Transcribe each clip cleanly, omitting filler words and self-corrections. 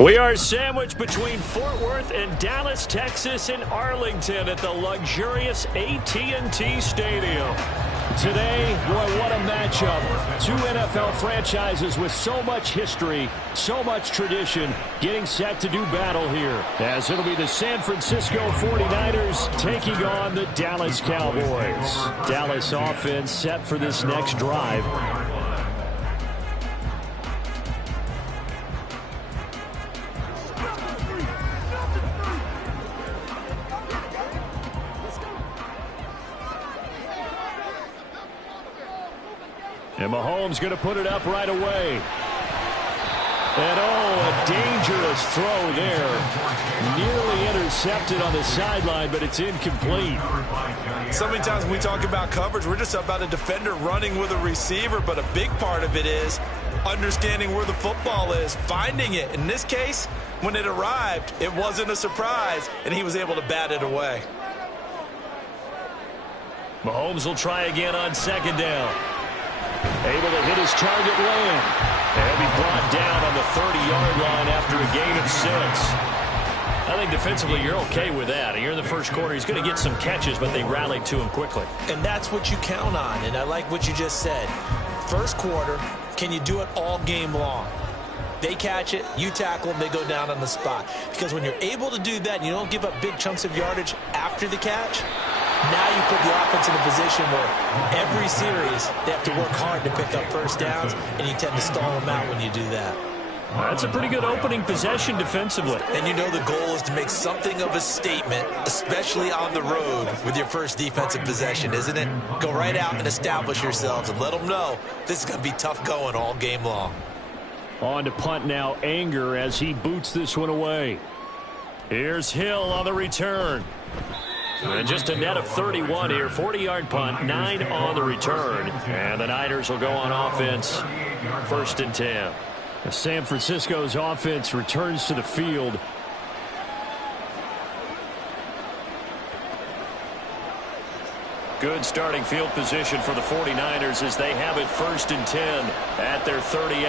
We are sandwiched between Fort Worth and Dallas, Texas, and Arlington at the luxurious AT&T Stadium. Today, boy, what a matchup. Two NFL franchises with so much history, so much tradition, getting set to do battle here. As it'll be the San Francisco 49ers taking on the Dallas Cowboys. Dallas offense set for this next drive. And Mahomes going to put it up right away. And a dangerous throw there. Nearly intercepted on the sideline, but it's incomplete. So many times when we talk about coverage, we're just about a defender running with a receiver, but a big part of it is understanding where the football is, finding it. In this case, when it arrived, it wasn't a surprise, and he was able to bat it away. Mahomes will try again on second down. Able to hit his target land. And he'll be brought down on the 30-yard line after a gain of 6. I think defensively you're okay with that. Here in the first quarter, he's going to get some catches, but they rallied to him quickly. And that's what you count on, and I like what you just said. First quarter, can you do it all game long? They catch it, you tackle them, they go down on the spot. Because when you're able to do that and you don't give up big chunks of yardage after the catch, now you put the offense in a position where every series they have to work hard to pick up first downs, and you tend to stall them out when you do that. That's a pretty good opening possession defensively. And you know the goal is to make something of a statement, especially on the road with your first defensive possession, isn't it? Go right out and establish yourselves and let them know this is going to be tough going all game long. On to punt now, Anger as he boots this one away. Here's Hill on the return. And just a net of 31 here, 40-yard punt, 9 on the return. And the Niners will go on offense, 1st and 10. San Francisco's offense returns to the field. Good starting field position for the 49ers as they have it 1st and 10 at their 38.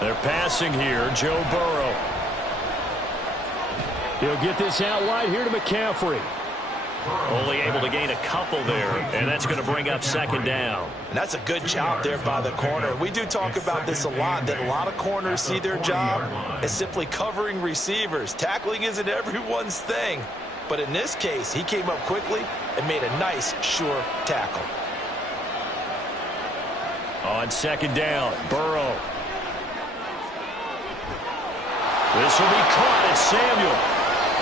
They're passing here, Joe Burrow. He'll get this out wide here to McCaffrey. Only able to gain a couple there, and that's going to bring up 2nd down. And that's a good job there by the corner. We do talk about this a lot, that a lot of corners see their job as simply covering receivers. Tackling isn't everyone's thing. But in this case, he came up quickly and made a nice, sure tackle. On 2nd down, Burrow. This will be caught at Samuel.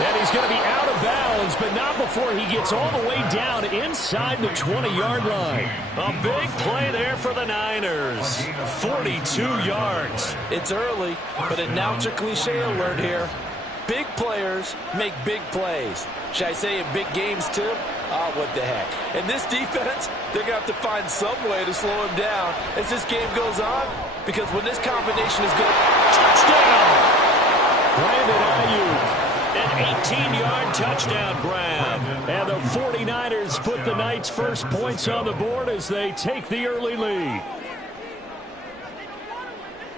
And he's going to be out of bounds, but not before he gets all the way down inside the 20-yard line. A big play there for the Niners. 42 yards. It's early, but announcer cliche alert here. Big players make big plays. Should I say in big games too? Oh, what the heck. And this defense, they're going to have to find some way to slow him down as this game goes on, because when this combination is good, touchdown! Brandon Ayuk. An 18-yard touchdown grab. And the 49ers put the Knights' first points on the board as they take the early lead.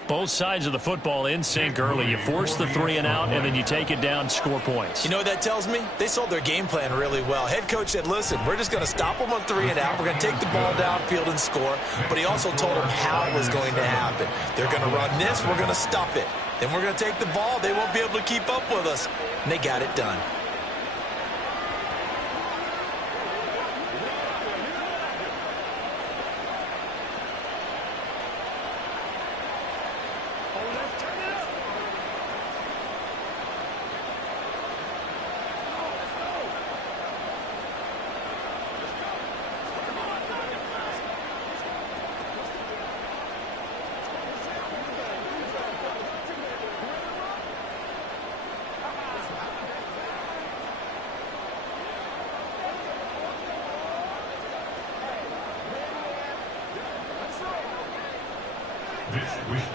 Both sides of the football in sync early. You force the 3 and out, and then you take it down, score points. You know what that tells me? They sold their game plan really well. Head coach said, listen, we're just going to stop them on 3 and out. We're going to take the ball downfield and score. But he also told them how it was going to happen. They're going to run this. We're going to stop it. Then we're going to take the ball. They won't be able to keep up with us. And they got it done.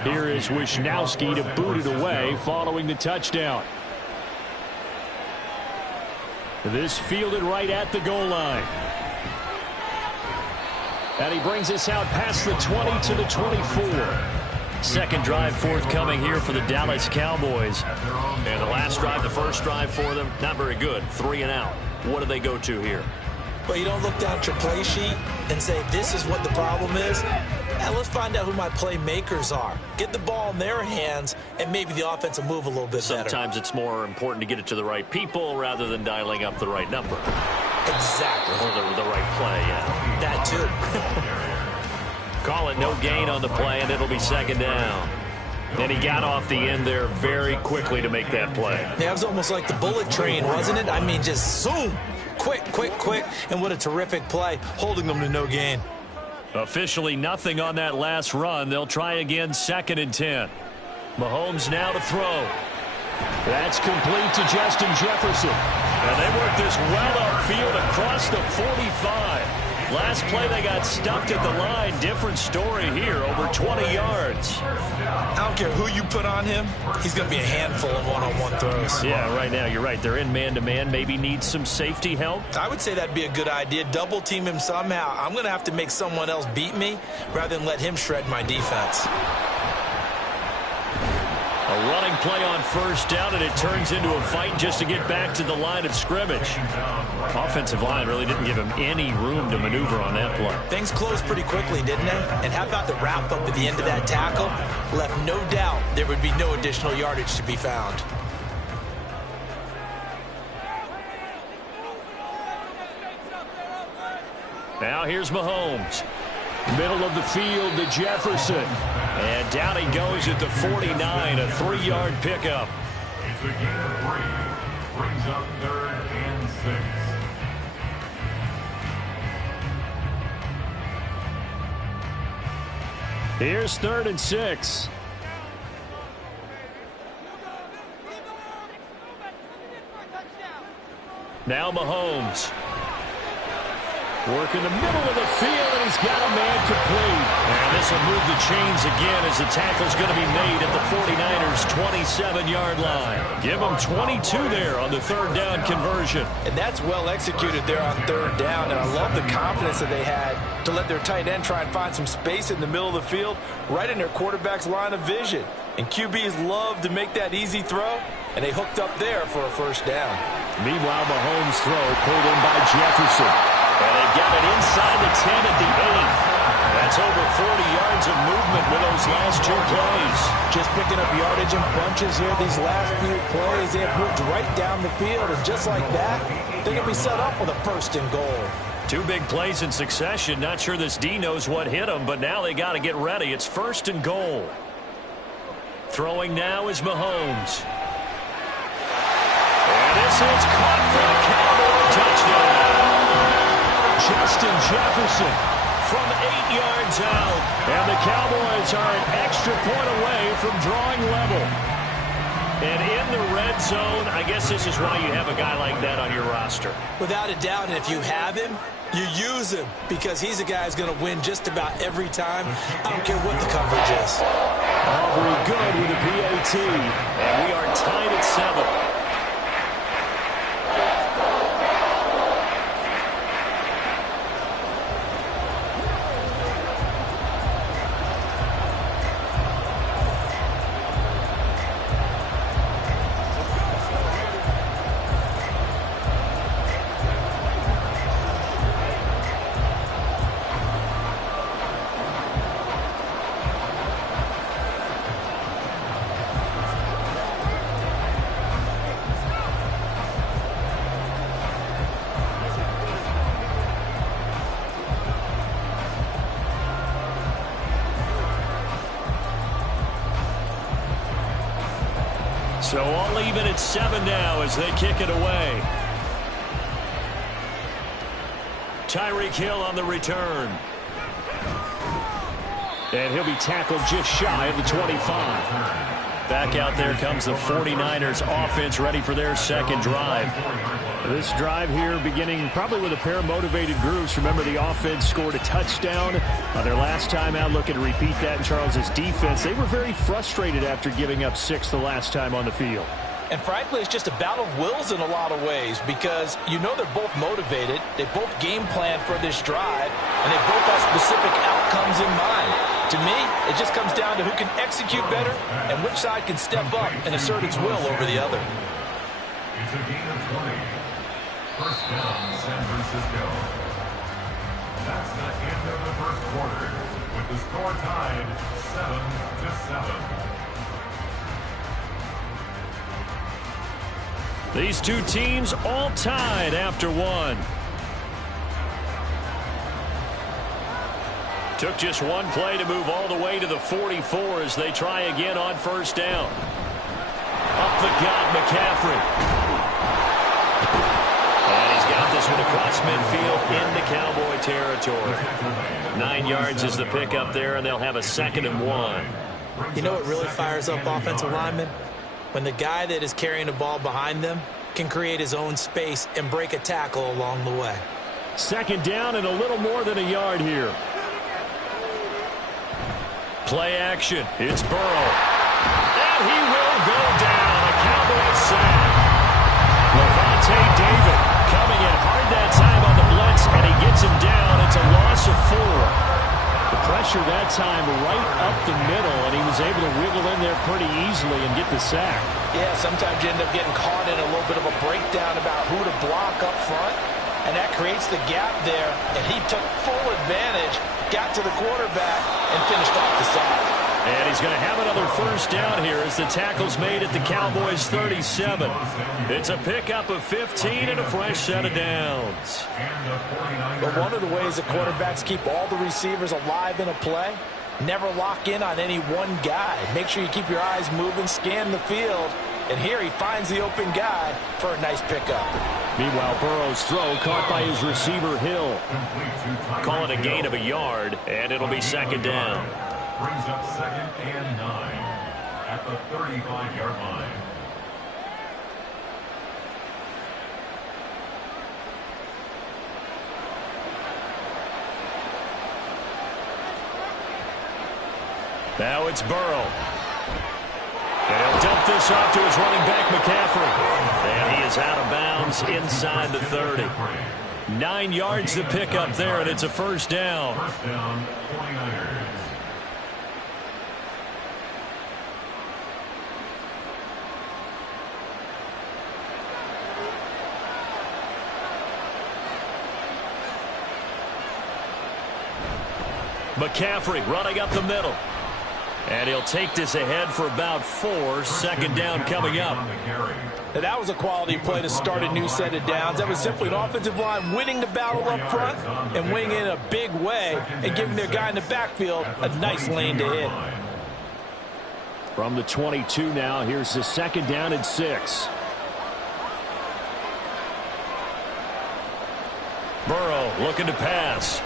Here is Wisnowski to boot it away following the touchdown. This fielded right at the goal line. And he brings us out past the 20 to the 24. Second drive forthcoming here for the Dallas Cowboys. And the last drive, the first drive for them, not very good. 3 and out. What do they go to here? Well, you don't look down at your play sheet and say, this is what the problem is. Now, let's find out who my playmakers are. Get the ball in their hands, and maybe the offense will move a little bit better. Sometimes it's more important to get it to the right people rather than dialing up the right number. Exactly. Or the right play, yeah. That too. Call it no gain on the play, and it'll be 2nd down. And he got off the end there very quickly to make that play. Yeah, it was almost like the bullet train, wasn't it? I mean, just zoom. Quick, quick, quick. And what a terrific play, holding them to no gain. Officially nothing on that last run. They'll try again, 2nd and 10. Mahomes now to throw. That's complete to Justin Jefferson. And they work this well upfield across the 45. Last play they got stuffed at the line. Different story here, over 20 yards. I don't care who you put on him. He's going to be a handful of one-on-one throws. Yeah, right now you're right. They're in man-to-man. Maybe need some safety help. I would say that'd be a good idea. Double team him somehow. I'm going to have to make someone else beat me rather than let him shred my defense. A running play on 1st down, and it turns into a fight just to get back to the line of scrimmage. Offensive line really didn't give him any room to maneuver on that play. Things closed pretty quickly, didn't they? And how about the wrap-up at the end of that tackle? Left no doubt there would be no additional yardage to be found. Now here's Mahomes. Middle of the field to Jefferson. And down he goes at the 49, a 3-yard pickup. It's a gain of 3. Brings up 3rd and 6. Here's 3rd and 6. Now Mahomes. Work in the middle of the field, and he's got a man complete. And this will move the chains again as the tackle's going to be made at the 49ers' 27-yard line. Give them 22 there on the 3rd down conversion. And that's well executed there on 3rd down. And I love the confidence that they had to let their tight end try and find some space in the middle of the field, right in their quarterback's line of vision. And QBs love to make that easy throw, and they hooked up there for a 1st down. Meanwhile, Mahomes' throw pulled in by Jefferson. And they've got it inside the 10 at the 8. That's over 40 yards of movement with those last 2 plays. Just picking up yardage in bunches here. These last few plays, they have moved right down the field. And just like that, they're going to be set up with a 1st and goal. 2 big plays in succession. Not sure this D knows what hit them, but now they got to get ready. It's 1st and goal. Throwing now is Mahomes. And this is caught for a Cowboy touchdown. Justin Jefferson from 8 yards out. And the Cowboys are an extra point away from drawing level. And in the red zone, I guess this is why you have a guy like that on your roster. Without a doubt, and if you have him, you use him because he's a guy who's going to win just about every time. I don't care what the coverage is. Aubrey good with a PAT. And we are tied at 7. So all even at 7 now as they kick it away. Tyreek Hill on the return. And he'll be tackled just shy of the 25. Back out there comes the 49ers offense ready for their 2nd drive. This drive here beginning probably with a pair of motivated groups. Remember, the offense scored a touchdown on their last time out. Looking to repeat that in Charles's defense. They were very frustrated after giving up 6 the last time on the field. And frankly, it's just a battle of wills in a lot of ways because you know they're both motivated. They both game plan for this drive, and they both have specific outcomes in mind. To me, it just comes down to who can execute better and which side can step up and assert its will over the other. It's a gain of 20. 1st down, San Francisco. That's the end of the 1st quarter, with the score tied 7-7. These 2 teams all tied after 1. Took just 1 play to move all the way to the 44 as they try again on 1st down. Up the gut, McCaffrey. And he's got this one across midfield into Cowboy territory. 9 yards is the pickup there, and they'll have a 2nd and 1. You know what really fires up offensive linemen? When the guy that is carrying the ball behind them can create his own space and break a tackle along the way. 2nd down and a little more than a yard here. Play action. It's Burrow. And he will go down. A Cowboy sack. Levante David coming in hard that time on the blitz, and he gets him down. It's a loss of 4. The pressure that time right up the middle, and he was able to wiggle in there pretty easily and get the sack. Yeah, sometimes you end up getting caught in a little bit of a breakdown about who to block up front, and that creates the gap there, and he took full advantage, got to the quarterback, and finished off the side. And he's going to have another first down here as the tackle's made at the Cowboys' 37. It's a pickup of 15 and a fresh set of downs. But one of the ways that quarterbacks keep all the receivers alive in a play, never lock in on any one guy. Make sure you keep your eyes moving, scan the field. And here he finds the open guy for a nice pickup. Meanwhile, Burrow's throw caught by his receiver, Hill. Call it a gain of a yard, and it'll be second down. Brings up 2nd and 9 at the 35-yard line. Now it's Burrow. And he'll dump this off to his running back, McCaffrey. And he is out of bounds inside the 30. 9 yards to pick up there, and it's a first down. First down, 49ers. McCaffrey running up the middle. And he'll take this ahead for about 4. Second down coming up. And that was a quality play to start a new set of downs. That was simply an offensive line winning the battle up front and winning in a big way and giving their guy in the backfield a nice lane to hit. From the 22 now, here's the second down and 6. Burrow looking to pass.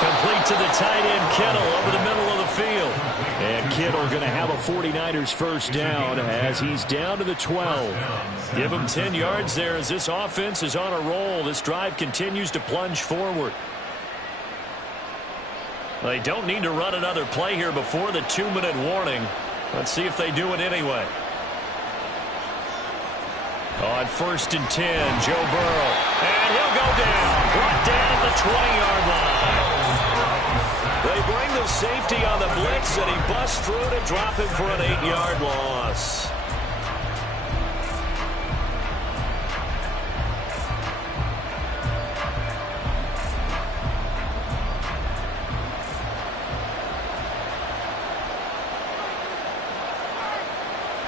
Complete to the tight end, Kittle, over the middle of the field. And Kittle going to have a 49ers first down as he's down to the 12. Give him 10 yards there as this offense is on a roll. This drive continues to plunge forward. They don't need to run another play here before the 2-minute warning. Let's see if they do it anyway. On 1st and 10, Joe Burrow. And he'll go down. Brought down at the 20-yard line. They bring the safety on the blitz, and he busts through to drop him for an 8-yard loss.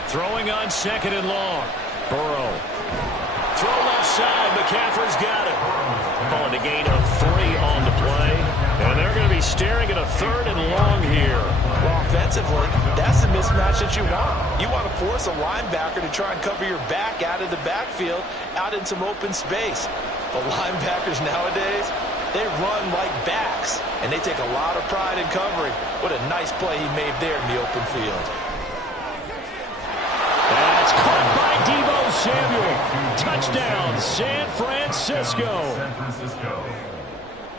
Throwing on 2nd and long. Burrow. Throw left side. McCaffrey's got it. Calling a gain of 3 on the play. And they're going to be staring at a 3rd and long here. Well, offensively, that's the mismatch that you want. You want to force a linebacker to try and cover your back out of the backfield, out in some open space. The linebackers nowadays, they run like backs, and they take a lot of pride in covering. What a nice play he made there in the open field. That's caught by Deebo Samuel. Touchdown, San Francisco.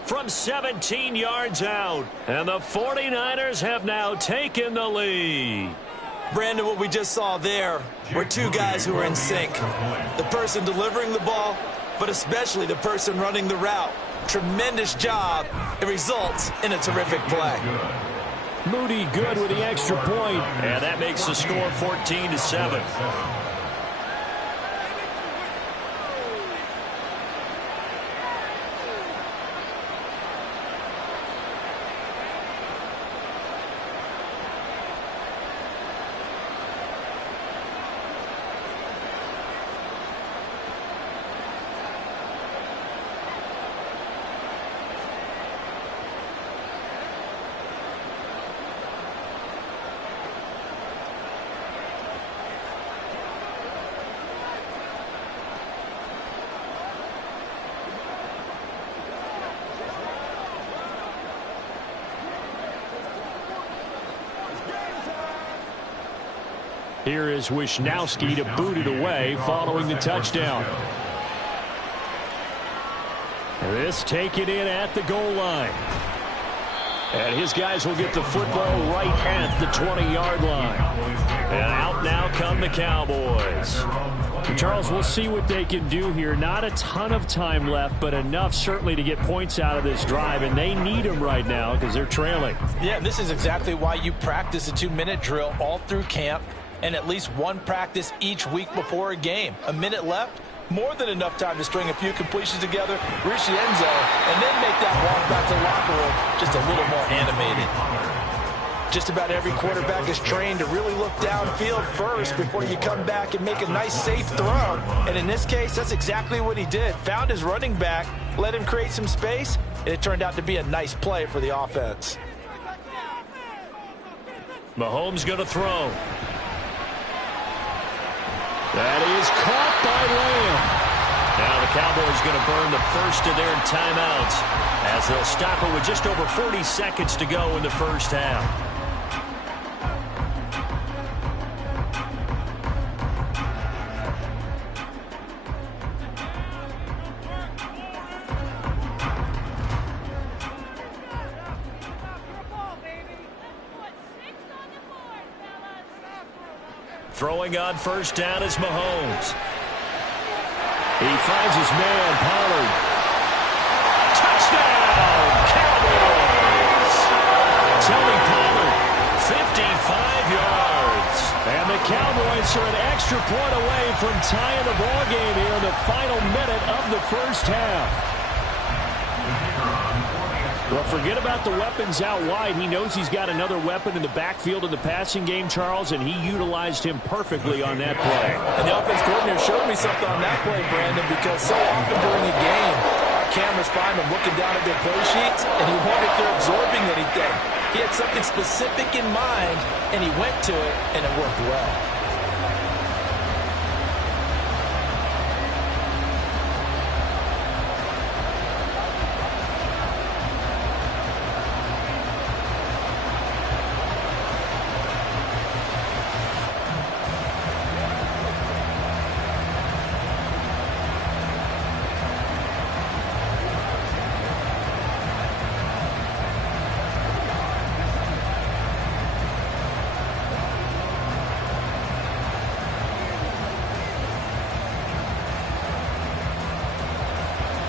From 17 yards out, and the 49ers have now taken the lead. Brandon, what we just saw there were two guys who were in sync. The person delivering the ball, but especially the person running the route. Tremendous job. It results in a terrific play. Moody good with the extra point, and that makes the score 14-7. Here is Wisnowski to boot it away following the touchdown. This taken in at the goal line. And his guys will get the football right at the 20-yard line. And out now come the Cowboys. Charles, we'll see what they can do here. Not a ton of time left, but enough certainly to get points out of this drive. And they need them right now because they're trailing. Yeah, this is exactly why you practice a 2-minute drill all through camp. And at least one practice each week before a game. A minute left, more than enough time to string a few completions together, reach the end zone, and then make that walk back to the locker room just a little more animated. Just about every quarterback is trained to really look downfield first before you come back and make a nice, safe throw. And in this case, that's exactly what he did. Found his running back, let him create some space, and it turned out to be a nice play for the offense. Mahomes going to throw. That is caught by Lamb. Now the Cowboys going to burn the first of their timeouts as they'll stop it with just over 40 seconds to go in the first half. Throwing on first down is Mahomes. He finds his man, Pollard. Touchdown, Cowboys! Tony Pollard, 55 yards. And the Cowboys are an extra point away from tying the ball game here in the final minute of the first half. Well, forget about the weapons out wide. He knows he's got another weapon in the backfield in the passing game, Charles, and he utilized him perfectly on that play. And the offense coordinator showed me something on that play, Brandon, because so often during a game, our cameras find them looking down at their play sheets, and he wondered if they're absorbing anything. He had something specific in mind, and he went to it, and it worked well.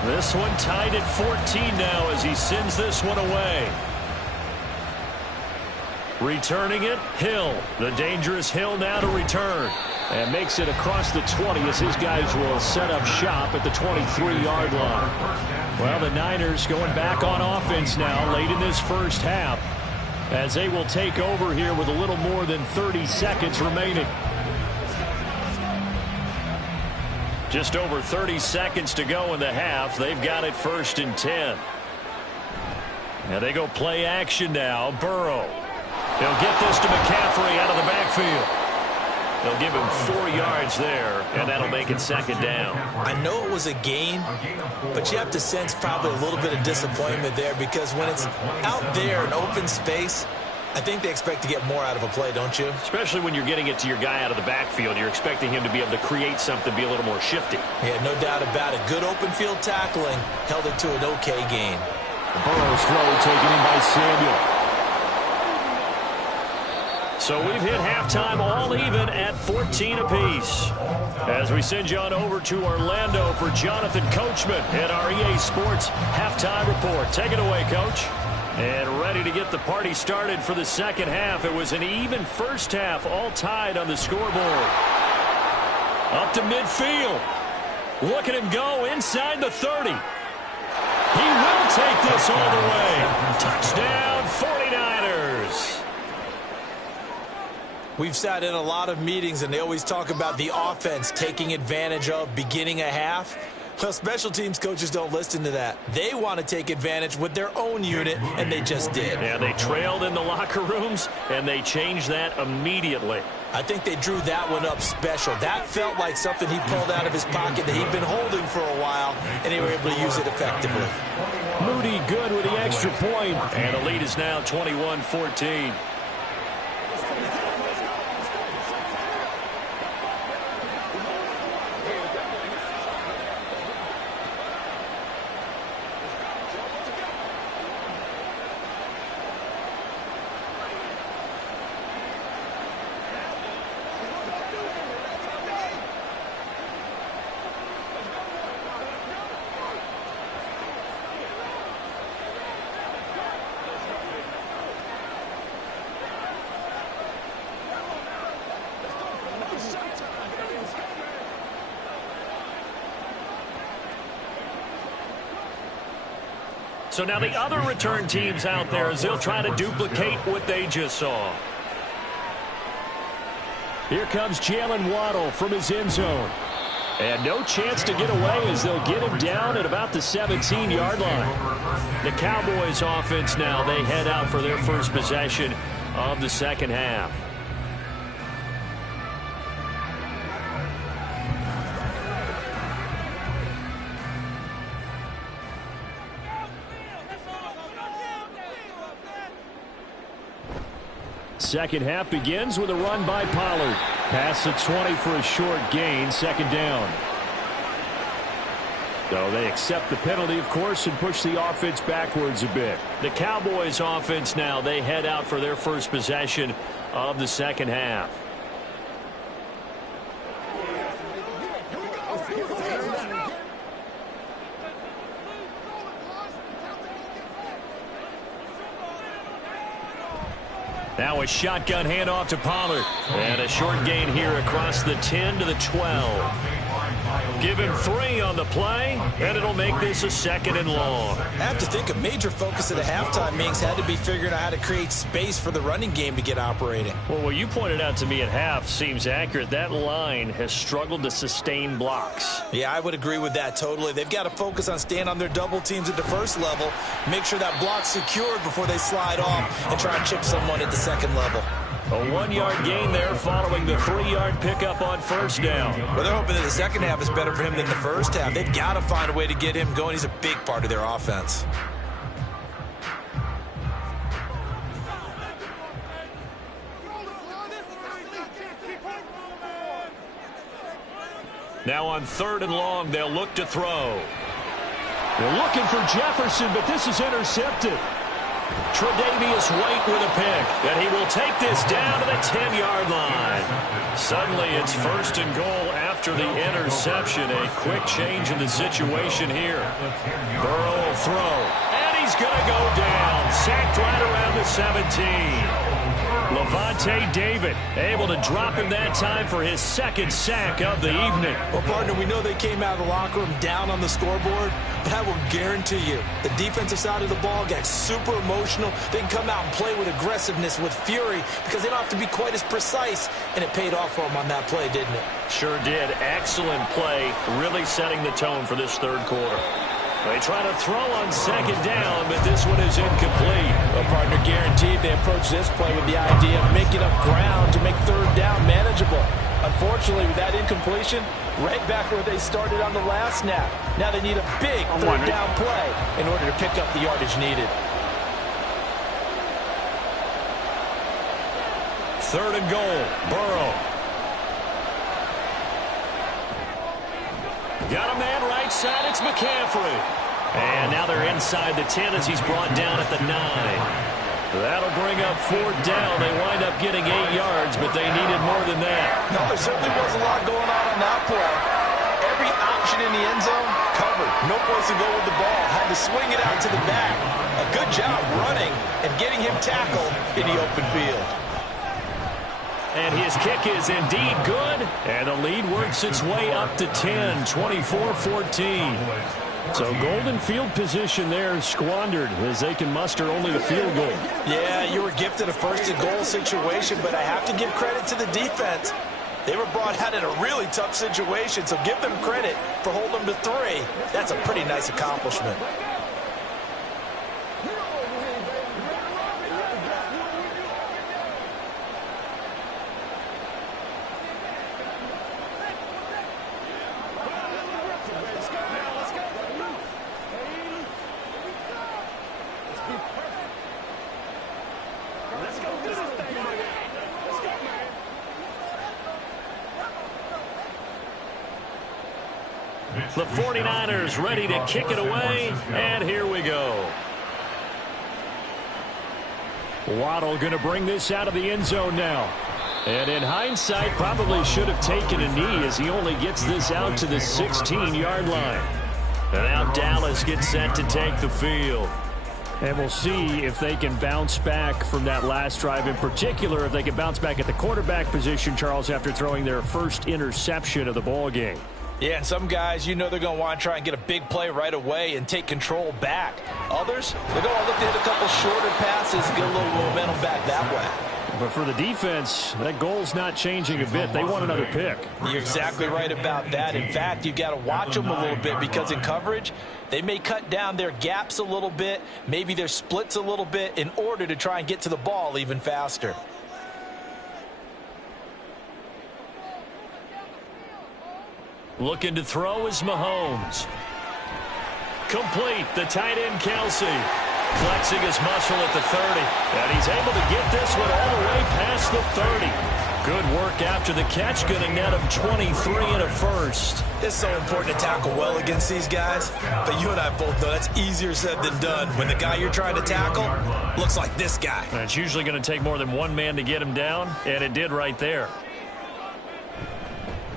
This one tied at 14 now as he sends this one away. Returning it, Hill. The dangerous Hill now to return. And makes it across the 20 as his guys will set up shop at the 23-yard line. Well, the Niners going back on offense now late in this first half as they will take over here with a little more than 30 seconds remaining. Just over 30 seconds to go in the half. They've got it 1st and 10. And they go play action now. Burrow. He'll get this to McCaffrey out of the backfield. They'll give him 4 yards there, and that'll make it 2nd down. I know it was a gain, but you have to sense probably a little bit of disappointment there because when it's out there in open space, I think they expect to get more out of a play, don't you? Especially when you're getting it to your guy out of the backfield. You're expecting him to be able to create something, be a little more shifty. Yeah, no doubt about it. Good open field tackling held it to an okay gain. Burrow's throw taken in by Samuel. So we've hit halftime all even at 14 apiece. As we send you on over to Orlando for Jonathan Coachman at our EA Sports Halftime Report. Take it away, Coach. And ready to get the party started for the second half. It was an even first half, all tied on the scoreboard. Up to midfield. Look at him go inside the 30. He will take this all the way. Touchdown, 49ers. We've sat in a lot of meetings, and they always talk about the offense taking advantage of beginning a half. Well, special teams coaches don't listen to that. They want to take advantage with their own unit, and they just did. Yeah, they trailed in the locker rooms, and they changed that immediately. I think they drew that one up special. That felt like something he pulled out of his pocket that he'd been holding for a while, and they were able to use it effectively. Moody good with the extra point, and the lead is now 21-14. So now the other return teams out there as they'll try to duplicate what they just saw. Here comes Jalen Waddle from his end zone. And no chance to get away as they'll get him down at about the 17-yard line. The Cowboys offense now, they head out for their first possession of the second half. Second half begins with a run by Pollard. Pass the 20 for a short gain, second down. So they accept the penalty, of course, and push the offense backwards a bit. The Cowboys offense now, they head out for their first possession of the second half. Now a shotgun handoff to Pollard. And a short gain here across the 10 to the 12. Give him 3 on the play, and it'll make this a second and long. I have to think a major focus of the halftime Mings had to be figuring out how to create space for the running game to get operating. Well, what you pointed out to me at half seems accurate. That line has struggled to sustain blocks. Yeah, I would agree with that totally. They've got to focus on staying on their double teams at the first level, make sure that block's secured before they slide off and try and chip someone at the second level. A 1-yard gain there following the 3-yard pickup on first down. Well, they're hoping that the second half is better for him than the first half. They've got to find a way to get him going. He's a big part of their offense. Now on 3rd and long, they'll look to throw. They're looking for Jefferson, but this is intercepted. Tre'Davious White with a pick, and he will take this down to the 10-yard line. Suddenly it's 1st and goal after the interception. A quick change in the situation here. Burrow will throw, and he's going to go down. Sacked right around the 17. Levante David able to drop him that time for his 2nd sack of the evening. Well, partner, we know they came out of the locker room down on the scoreboard, but I will guarantee you the defensive side of the ball got super emotional. They can come out and play with aggressiveness, with fury, because they don't have to be quite as precise, and it paid off for them on that play, didn't it? Sure did. Excellent play, really setting the tone for this 3rd quarter. They try to throw on 2nd down, but this one is incomplete. Well, partner, guaranteed they approach this play with the idea of making up ground to make 3rd down manageable. Unfortunately, with that incompletion, right back where they started on the last snap. Now they need a big 3rd down play in order to pick up the yardage needed. 3rd and goal, Burrow. Got a man right side, it's McCaffrey. And now they're inside the 10 as he's brought down at the 9. That'll bring up 4th down. They wind up getting 8 yards, but they needed more than that. No, there certainly was a lot going on that play. Every option in the end zone covered. No place to go with the ball. Had to swing it out to the back. A good job running and getting him tackled in the open field. And his kick is indeed good. And the lead works its way up to 10, 24-14. So golden field position there squandered as they can muster only a field goal. Yeah, you were gifted a 1st and goal situation, but I have to give credit to the defense. They were brought out in a really tough situation, so give them credit for holding them to 3. That's a pretty nice accomplishment. The 49ers ready to kick it away, and here we go. Waddle going to bring this out of the end zone now. And in hindsight, probably should have taken a knee as he only gets this out to the 16-yard line. And now Dallas gets set to take the field. And we'll see if they can bounce back from that last drive. In particular, if they can bounce back at the quarterback position, Charles, after throwing their first interception of the ball game. Yeah, and some guys, you know they're going to want to try and get a big play right away and take control back. Others, they're going to look to hit a couple shorter passes, get a little momentum back that way. But for the defense, that goal's not changing a bit. They want another pick. You're exactly right about that. In fact, you've got to watch them a little bit because in coverage, they may cut down their gaps a little bit, maybe their splits a little bit in order to try and get to the ball even faster. Looking to throw is Mahomes. Complete, the tight end Kelsey. Flexing his muscle at the 30. And he's able to get this one all the way past the 30. Good work after the catch. Going to net him 23 and a first. It's so important to tackle well against these guys. But you and I both know that's easier said than done. When the guy you're trying to tackle looks like this guy. And it's usually going to take more than one man to get him down. And it did right there.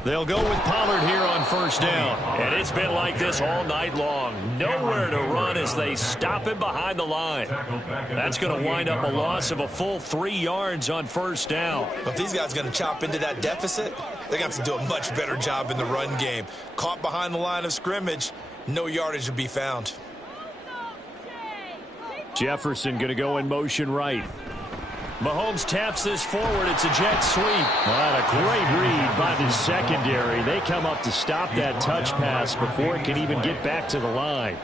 They'll go with Pollard here on first down. And it's been like this all night long. Nowhere to run as they stop him behind the line. That's going to wind up a loss of a full 3 yards on first down. If these guys are going to chop into that deficit, they're going to have to do a much better job in the run game. Caught behind the line of scrimmage, no yardage to be found. Jefferson going to go in motion right. Mahomes taps this forward. It's a jet sweep. What a great read by the secondary. They come up to stop that touch pass before it can even get back to the line.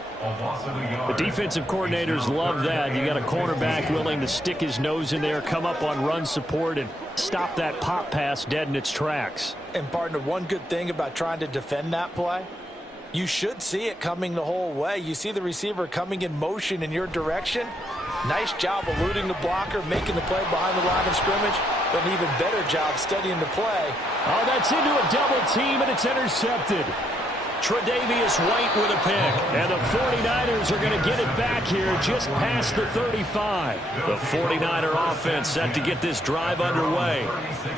The defensive coordinators love that. You got a cornerback willing to stick his nose in there, come up on run support, and stop that pop pass dead in its tracks. And, partner, one good thing about trying to defend that play, you should see it coming the whole way. You see the receiver coming in motion in your direction. Nice job eluding the blocker, making the play behind the line of scrimmage, but an even better job studying the play. Oh, that's into a double team, and it's intercepted. Tre'Davious White with a pick, and the 49ers are going to get it back here just past the 35. The 49er offense set to get this drive underway.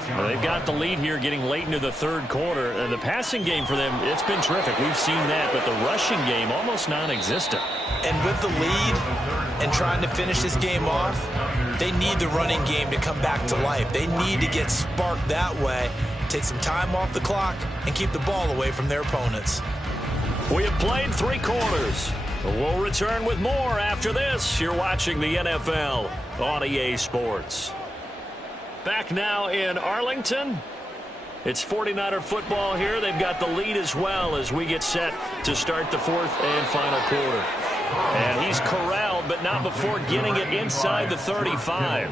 Well, they've got the lead here getting late into the third quarter. And the passing game for them, it's been terrific. We've seen that, but the rushing game almost non-existent. And with the lead and trying to finish this game off, they need the running game to come back to life. They need to get sparked that way, take some time off the clock, and keep the ball away from their opponents. We have played 3 quarters. We'll return with more after this. You're watching the NFL on EA Sports. Back now in Arlington. It's 49er football here. They've got the lead as well as we get set to start the 4th and final quarter. And he's corralled, but not before getting it inside the 35.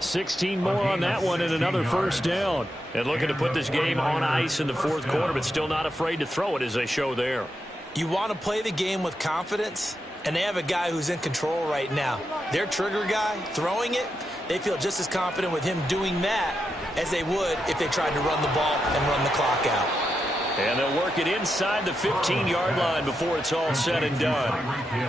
16 more on that one and another first down. And looking to put this game on ice in the 4th quarter, but still not afraid to throw it as they show there. You want to play the game with confidence, and they have a guy who's in control right now. Their trigger guy throwing it, they feel just as confident with him doing that as they would if they tried to run the ball and run the clock out. And they'll work it inside the 15-yard line before it's all said and done.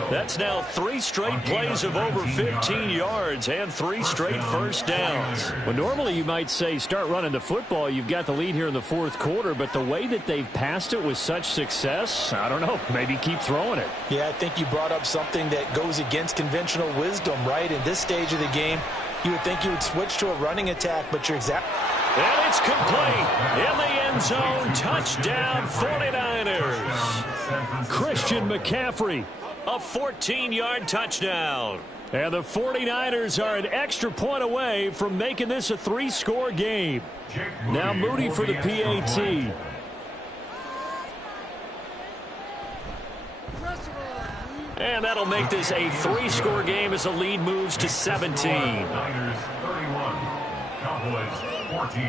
That's now 3 straight plays of over 15 yards and 3 straight first downs. Well, normally you might say start running the football. You've got the lead here in the 4th quarter, but the way that they've passed it with such success, I don't know, maybe keep throwing it. Yeah, I think you brought up something that goes against conventional wisdom, right? In this stage of the game, you would think you would switch to a running attack, but you're exactly... And it's complete in the end zone. Touchdown 49ers. Christian McCaffrey, a 14-yard touchdown. And the 49ers are an extra point away from making this a 3-score game. Now Moody for the PAT. And that'll make this a 3-score game as the lead moves to 17. Niners 31, Cowboys 14.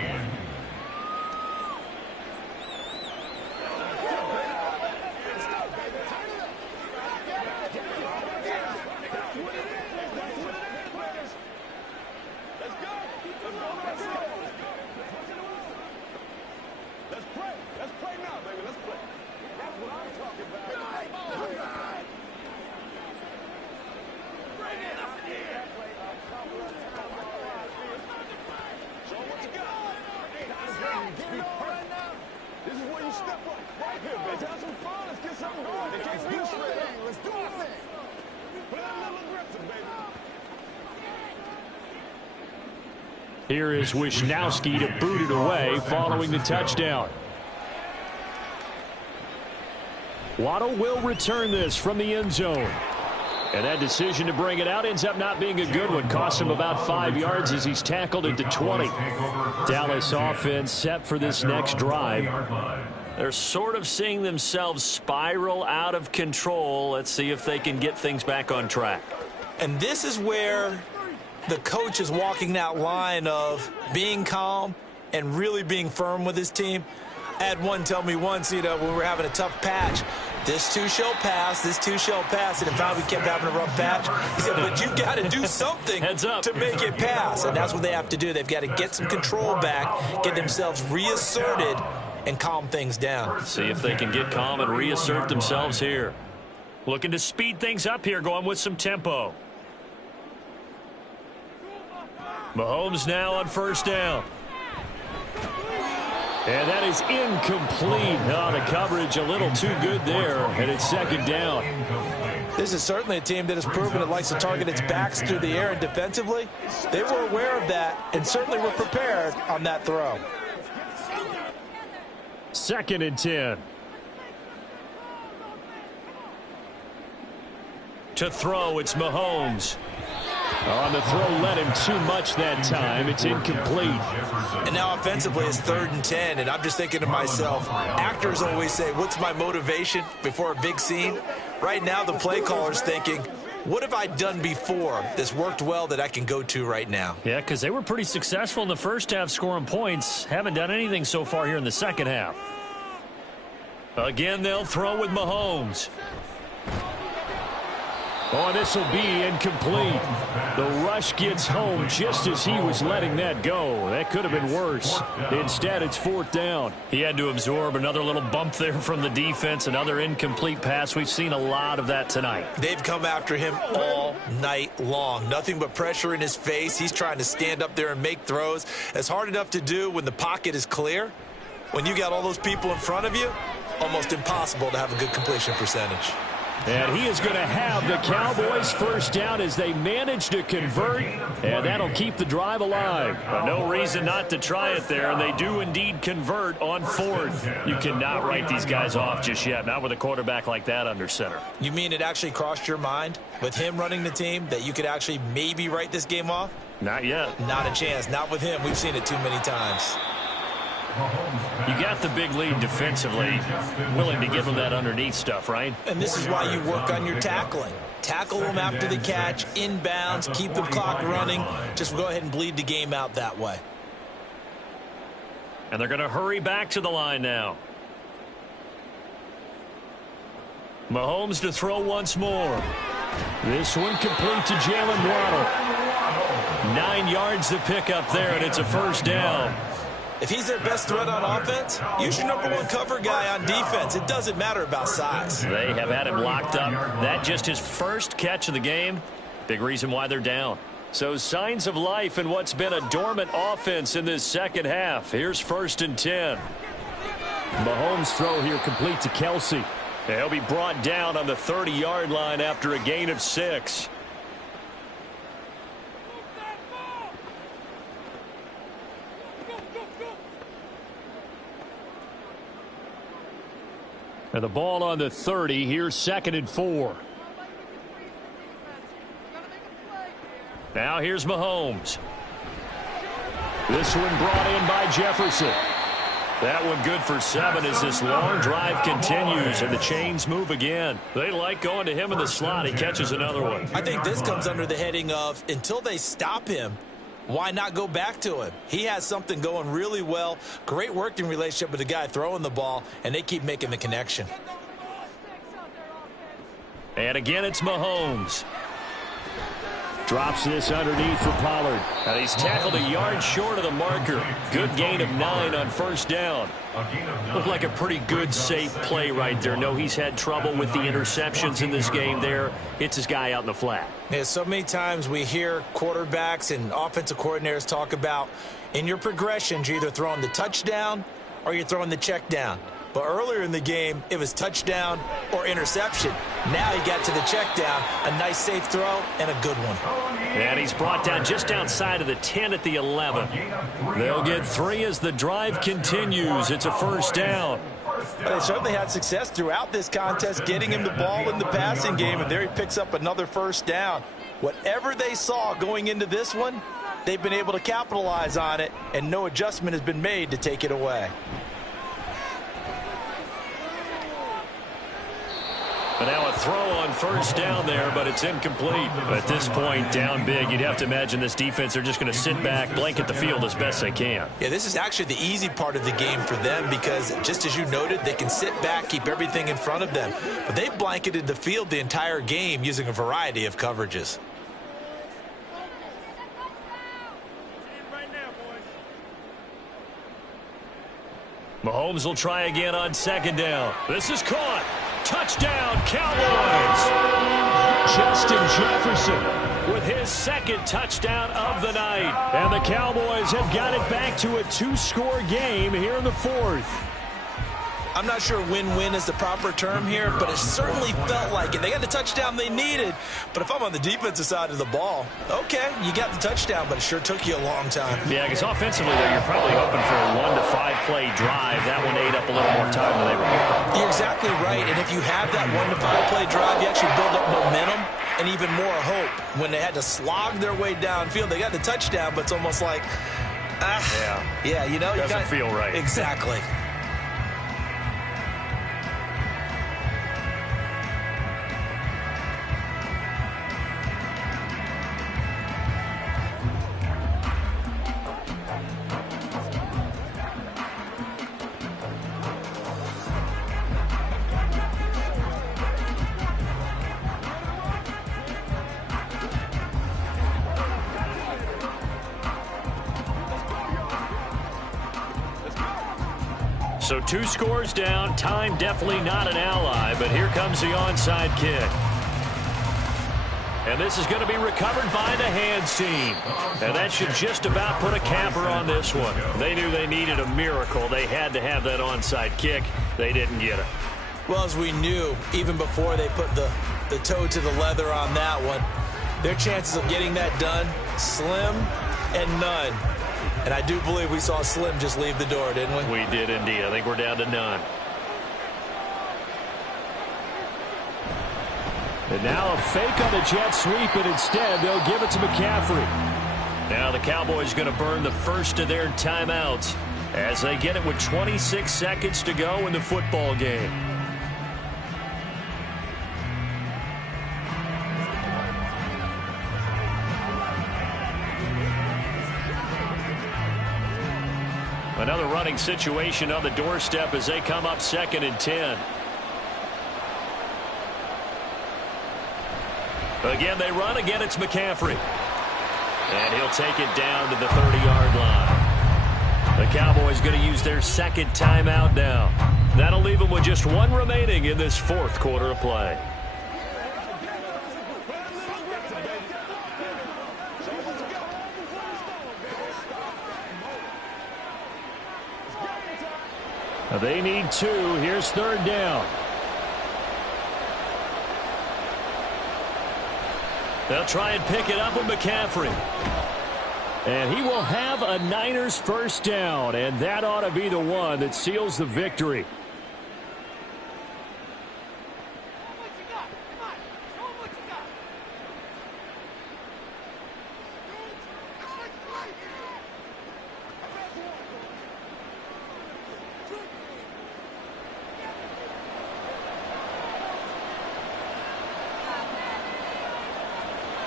Here is Wisnowski to boot it away following the touchdown. Waddle will return this from the end zone. And that decision to bring it out ends up not being a good one. Cost him about 5 yards as he's tackled into 20. Dallas offense set for this next drive. They're sort of seeing themselves spiral out of control. Let's see if they can get things back on track. And this is where the coach is walking that line of being calm and really being firm with his team. I had one tell me once, when we were having a tough patch, this too shall pass, this too shall pass. And in fact, we kept having a rough patch. He said, but you've got to do something to make it pass. And that's what they have to do. They've got to get some control back, get themselves reasserted, and calm things down. See if they can get calm and reassert themselves here. Looking to speed things up here, going with some tempo. Mahomes now on first down. And that is incomplete. Oh, the coverage a little too good there, and it's second down. This is certainly a team that has proven it likes to target its backs through the air, and defensively, they were aware of that and certainly were prepared on that throw. 2nd and 10. To throw, it's Mahomes. On the throw, led him too much that time. It's incomplete. And now offensively, it's 3rd and 10. And I'm just thinking to myself, actors always say, what's my motivation before a big scene? Right now, the play caller's thinking, what have I done before that's worked well that I can go to right now? Yeah, because they were pretty successful in the first half scoring points. Haven't done anything so far here in the second half. Again, they'll throw with Mahomes. Oh, this will be incomplete. The rush gets home just as he was letting that go. That could have been worse. Instead, it's 4th down. He had to absorb another little bump there from the defense, another incomplete pass. We've seen a lot of that tonight. They've come after him all night long. Nothing but pressure in his face. He's trying to stand up there and make throws. It's hard enough to do when the pocket is clear. When you got all those people in front of you, almost impossible to have a good completion percentage. And he is going to have the Cowboys first down as they manage to convert, and that'll keep the drive alive. But no reason not to try it there, and they do indeed convert on 4th. You cannot write these guys off just yet, not with a quarterback like that under center. You mean it actually crossed your mind with him running the team that you could actually maybe write this game off? Not yet. Not a chance. Not with him. We've seen it too many times. You got the big lead defensively, willing to give them that underneath stuff, right? And this is why you work on your tackling. Tackle them after the catch, inbounds, keep the clock running. Just go ahead and bleed the game out that way. And they're going to hurry back to the line now. Mahomes to throw once more. This one complete to Jalen Waddle. 9 yards to pick up there, and it's a first down. If he's their best threat on offense, use your #1 cover guy on defense. It doesn't matter about size. They have had him locked up. That just his first catch of the game. Big reason why they're down. So signs of life in what's been a dormant offense in this second half. Here's 1st and 10. Mahomes' throw here complete to Kelsey. He'll be brought down on the 30-yard line after a gain of 6. And the ball on the 30. Here's 2nd and 4. Now here's Mahomes. This one brought in by Jefferson. That one good for 7 as this long drive continues and the chains move again. They like going to him in the slot. He catches another one. I think this comes under the heading of until they stop him, why not go back to him? He has something going really well. Great working relationship with the guy throwing the ball, and they keep making the connection. And again, it's Mahomes. Drops this underneath for Pollard. And he's tackled a yard short of the marker. Good gain of 9 on first down. Looked like a pretty good, safe play right there. No, he's had trouble with the interceptions in this game there. Hits his guy out in the flat. Yeah, so many times we hear quarterbacks and offensive coordinators talk about in your progressions, you're either throwing the touchdown or you're throwing the check down. But earlier in the game, it was touchdown or interception. Now he got to the check down, a nice safe throw, and a good one. And he's brought down just outside of the 10 at the 11. They'll get 3 as the drive continues. It's a first down. They certainly had success throughout this contest, getting him the ball in the passing game, and there he picks up another first down. Whatever they saw going into this one, they've been able to capitalize on it, and no adjustment has been made to take it away. But now a throw on first down there, but it's incomplete. At this point, down big, you'd have to imagine this defense are just going to sit back, blanket the field as best they can. Yeah, this is actually the easy part of the game for them because, just as you noted, they can sit back, keep everything in front of them. But they've blanketed the field the entire game using a variety of coverages. Mahomes will try again on second down. This is caught. Touchdown, Cowboys! Justin Jefferson with his second touchdown of the night. And the Cowboys have got it back to a 2-score game here in the fourth. I'm not sure win-win is the proper term here, but it certainly felt like it. They got the touchdown they needed, but if I'm on the defensive side of the ball, okay, you got the touchdown, but it sure took you a long time. Yeah, because offensively, though, you're probably hoping for a 1 to 5 play drive. That one ate up a little more time than they were hoping. You're exactly right, and if you have that 1 to 5 play drive, you actually build up momentum and even more hope. When they had to slog their way downfield, they got the touchdown, but it's almost like, yeah, you know, doesn't feel right. Exactly. So 2 scores down, time definitely not an ally, but here comes the onside kick. And this is going to be recovered by the hands team. And that should just about put a capper on this one. They knew they needed a miracle. They had to have that onside kick. They didn't get it. Well, as we knew, even before they put the toe to the leather on that one, their chances of getting that done, slim and none. And I do believe we saw Slim just leave the door, didn't we? We did indeed. I think we're down to none. And now a fake on the jet sweep, and instead they'll give it to McCaffrey. Now the Cowboys going to burn the first of their timeouts as they get it with 26 seconds to go in the football game. Another running situation on the doorstep as they come up 2nd and 10. Again, they run. Again, it's McCaffrey. And he'll take it down to the 30-yard line. The Cowboys going to use their second timeout now. That'll leave them with just 1 remaining in this fourth quarter of play. They need 2. Here's 3rd down. They'll try and pick it up with McCaffrey. And he will have a Niners first down, and that ought to be the one that seals the victory.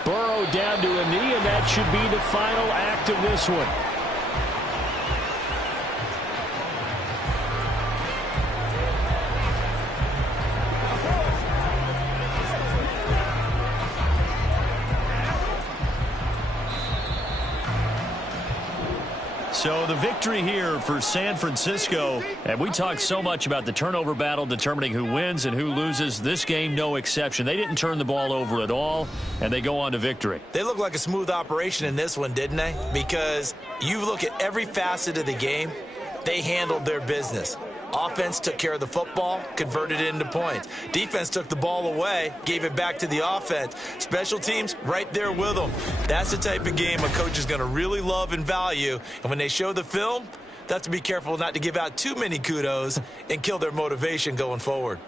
Burrow down to a knee, and that should be the final act of this one. So the victory here for San Francisco. And we talked so much about the turnover battle determining who wins and who loses. This game, no exception. They didn't turn the ball over at all, and they go on to victory. They look like a smooth operation in this one, didn't they? Because you look at every facet of the game, they handled their business. Offense took care of the football, converted it into points. Defense took the ball away, gave it back to the offense. Special teams, right there with them. That's the type of game a coach is going to really love and value. And when they show the film, They have to be careful not to give out too many kudos and kill their motivation going forward.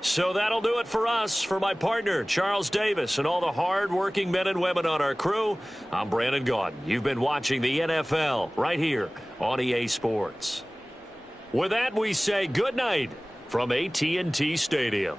So that'll do it for us. For my partner, Charles Davis, and all the hard-working men and women on our crew, I'm Brandon Gaudin. You've been watching the NFL right here on EA Sports. With that, we say good night from AT&T Stadium.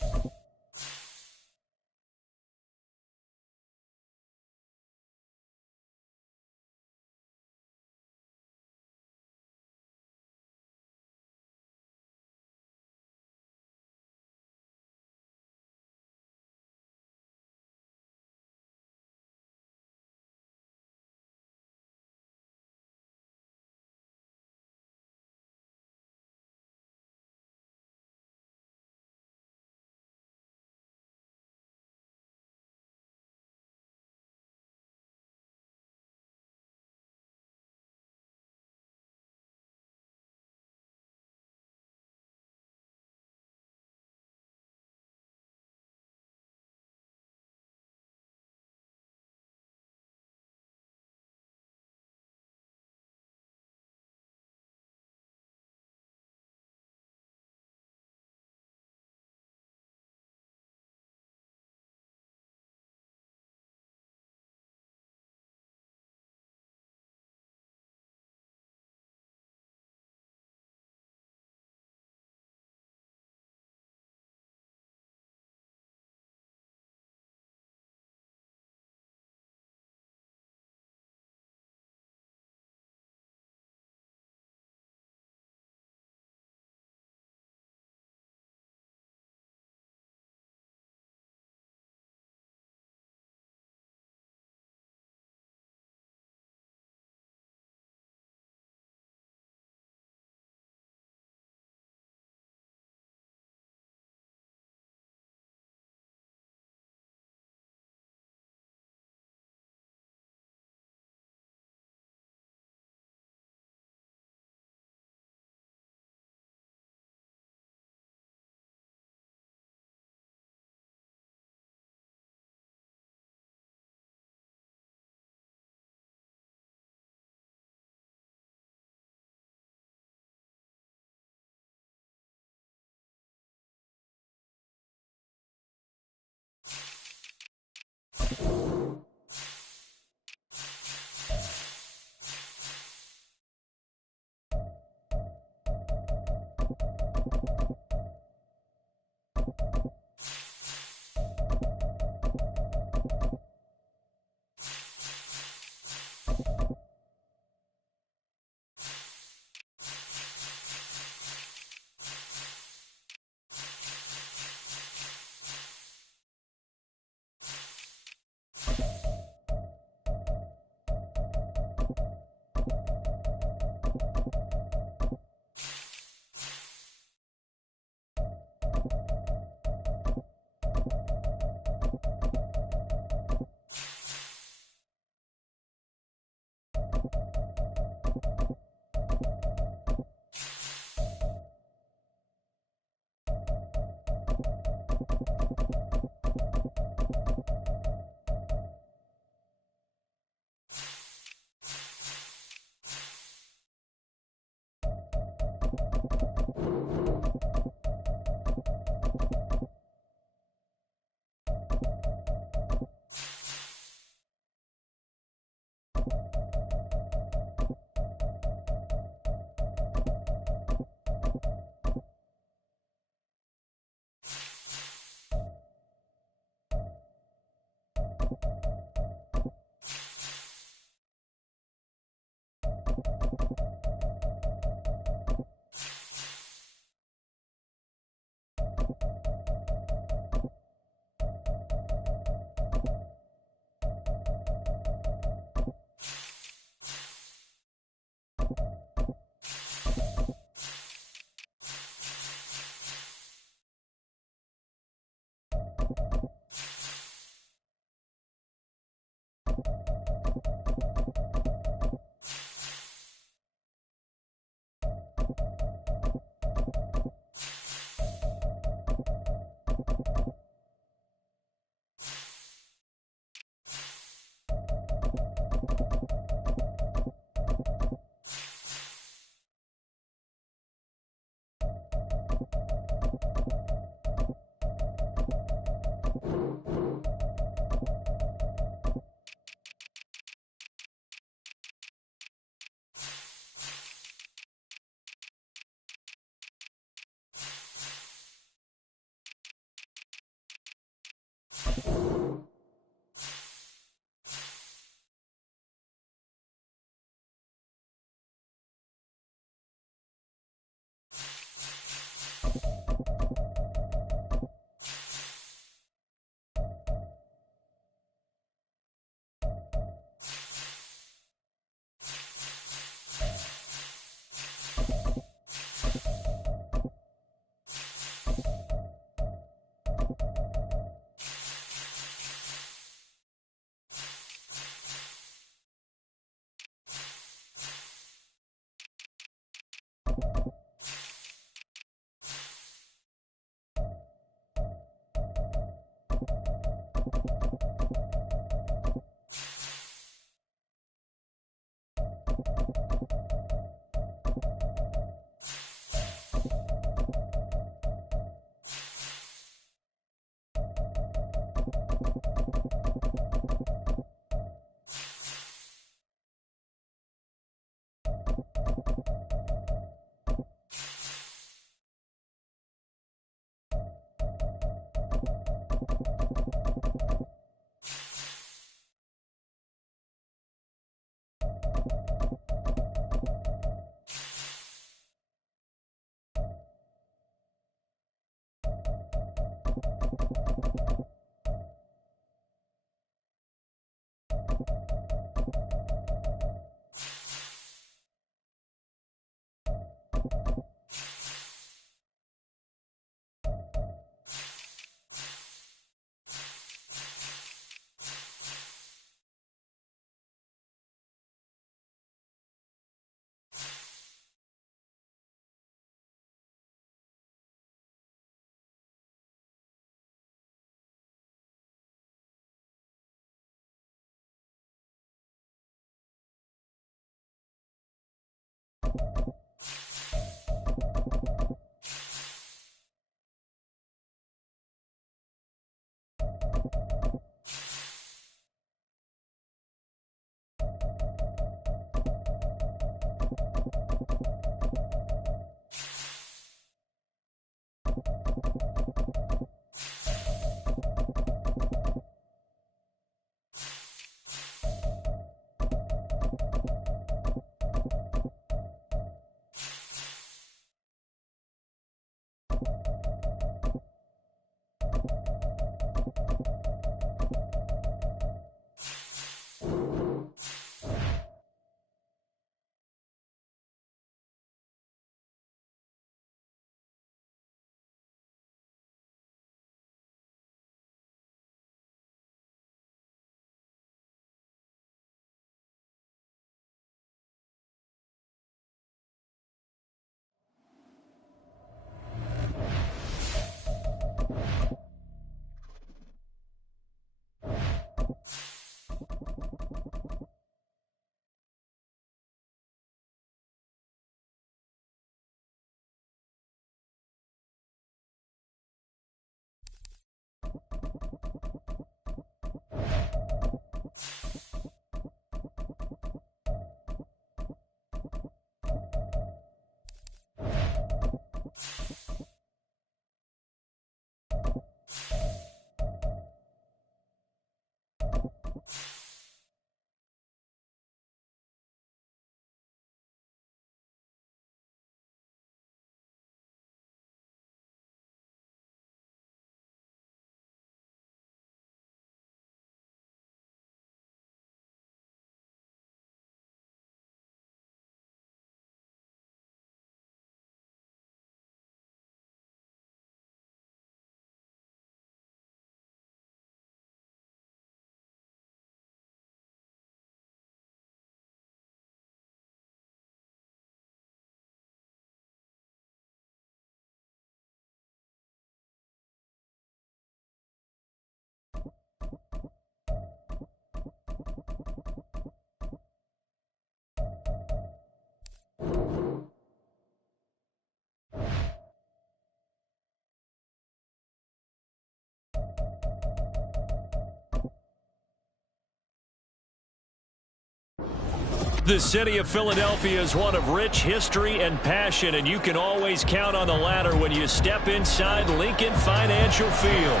The city of Philadelphia is one of rich history and passion, and you can always count on the latter when you step inside Lincoln Financial Field.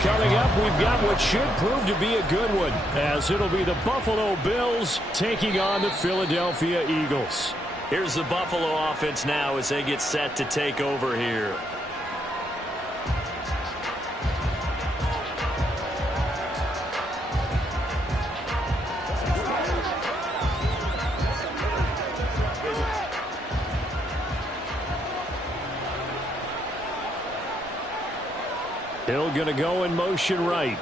Coming up, we've got what should prove to be a good one, as it'll be the Buffalo Bills taking on the Philadelphia Eagles. Here's the Buffalo offense now as they get set to take over here. Hill going to go in motion right.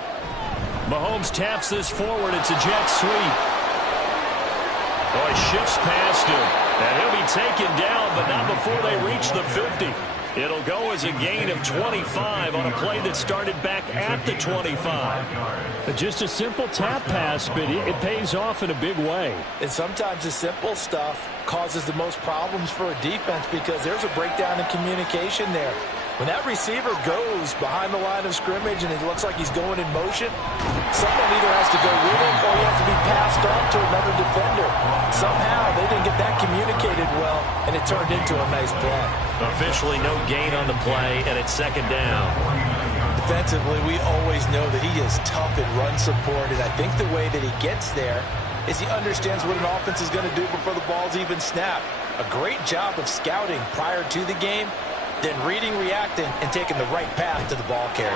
Mahomes taps this forward. It's a jet sweep. Oh, he shifts past him. And he'll be taken down, but not before they reach the 50. It'll go as a gain of 25 on a play that started back at the 25. Just a simple tap pass, but it pays off in a big way. And sometimes the simple stuff causes the most problems for a defense because there's a breakdown in communication there. When that receiver goes behind the line of scrimmage and it looks like he's going in motion, someone either has to go with him or he has to be passed on to another defender. Somehow they didn't get that communicated well, and it turned into a nice play. Officially no gain on the play, and it's second down. Defensively, we always know that he is tough at run support, and I think the way that he gets there is he understands what an offense is going to do before the ball's even snapped. A great job of scouting prior to the game, then reading, reacting, and taking the right path to the ball carrier.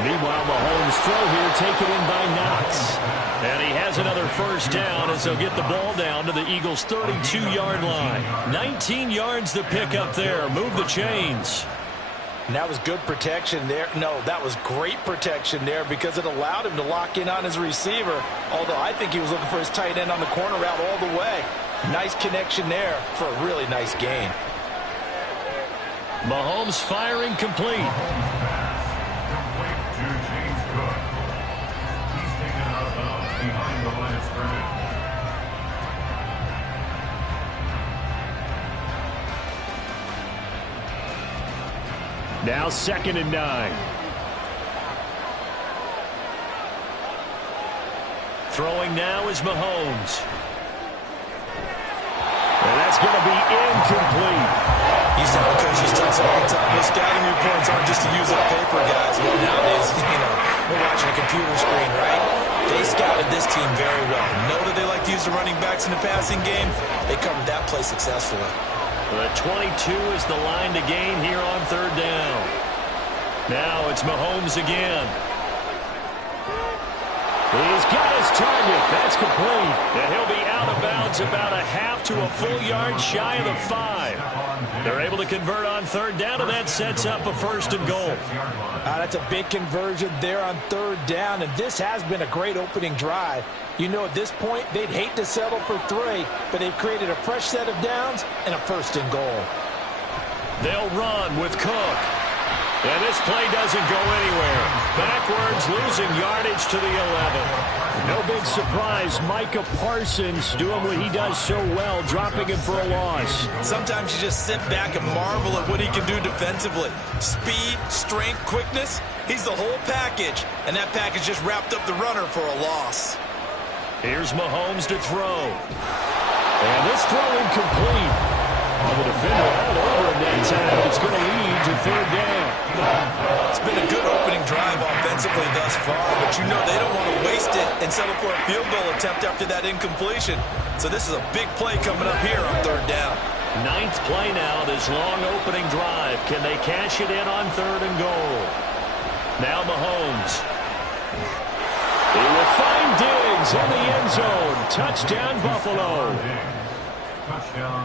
Meanwhile, Mahomes' throw here taken in by Knox. And he has another first down as they'll get the ball down to the Eagles' 32-yard line. 19 yards to pick up there. Move the chains. And that was good protection there. No, that was great protection there because it allowed him to lock in on his receiver, although I think he was looking for his tight end on the corner route all the way. Nice connection there for a really nice gain. Mahomes firing complete. Complete to James Cook. He's taken out of bounds behind the line of scrimmage. Now 2nd and 9. Throwing now is Mahomes. And that's going to be incomplete. You sound like coaches tell us all the time, those scouting reports aren't just to use up paper, guys. Well, nowadays, we're watching a computer screen, right? They scouted this team very well. Know that they like to use the running backs in the passing game. They covered that play successfully. The 22 is the line to gain here on 3rd down. Now it's Mahomes again. He's got his target. That's complete. And he'll be out of bounds about a half to a full yard shy of the 5. They're able to convert on 3rd down, and that sets up a 1st and goal. That's a big conversion there on 3rd down, and this has been a great opening drive. You know, at this point, they'd hate to settle for 3, but they've created a fresh set of downs and a 1st and goal. They'll run with Cook. And this play doesn't go anywhere. Backwards, losing yardage to the 11. No big surprise. Micah Parsons doing what he does so well, dropping him for a loss. Sometimes you just sit back and marvel at what he can do defensively. Speed, strength, quickness, he's the whole package. And that package just wrapped up the runner for a loss. Here's Mahomes to throw. And this throw incomplete. The defender all over him that time. It's going to lead to 3rd down. It's been a good opening drive offensively thus far, but you know they don't want to waste it and settle for a field goal attempt after that incompletion. So this is a big play coming up here on 3rd down. 9th play now, this long opening drive. Can they cash it in on 3rd and goal? Now Mahomes. He will find Diggs in the end zone. Touchdown, Buffalo.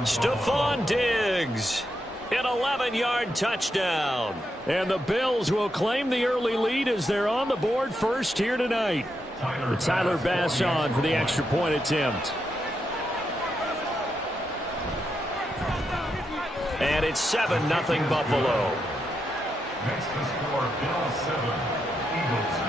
Stephon Diggs, an 11-yard touchdown. And the Bills will claim the early lead as they're on the board first here tonight. Tyler Bass on for the extra point attempt. And it's 7-0 Buffalo. Next to score, Bills 7, Eagles 0.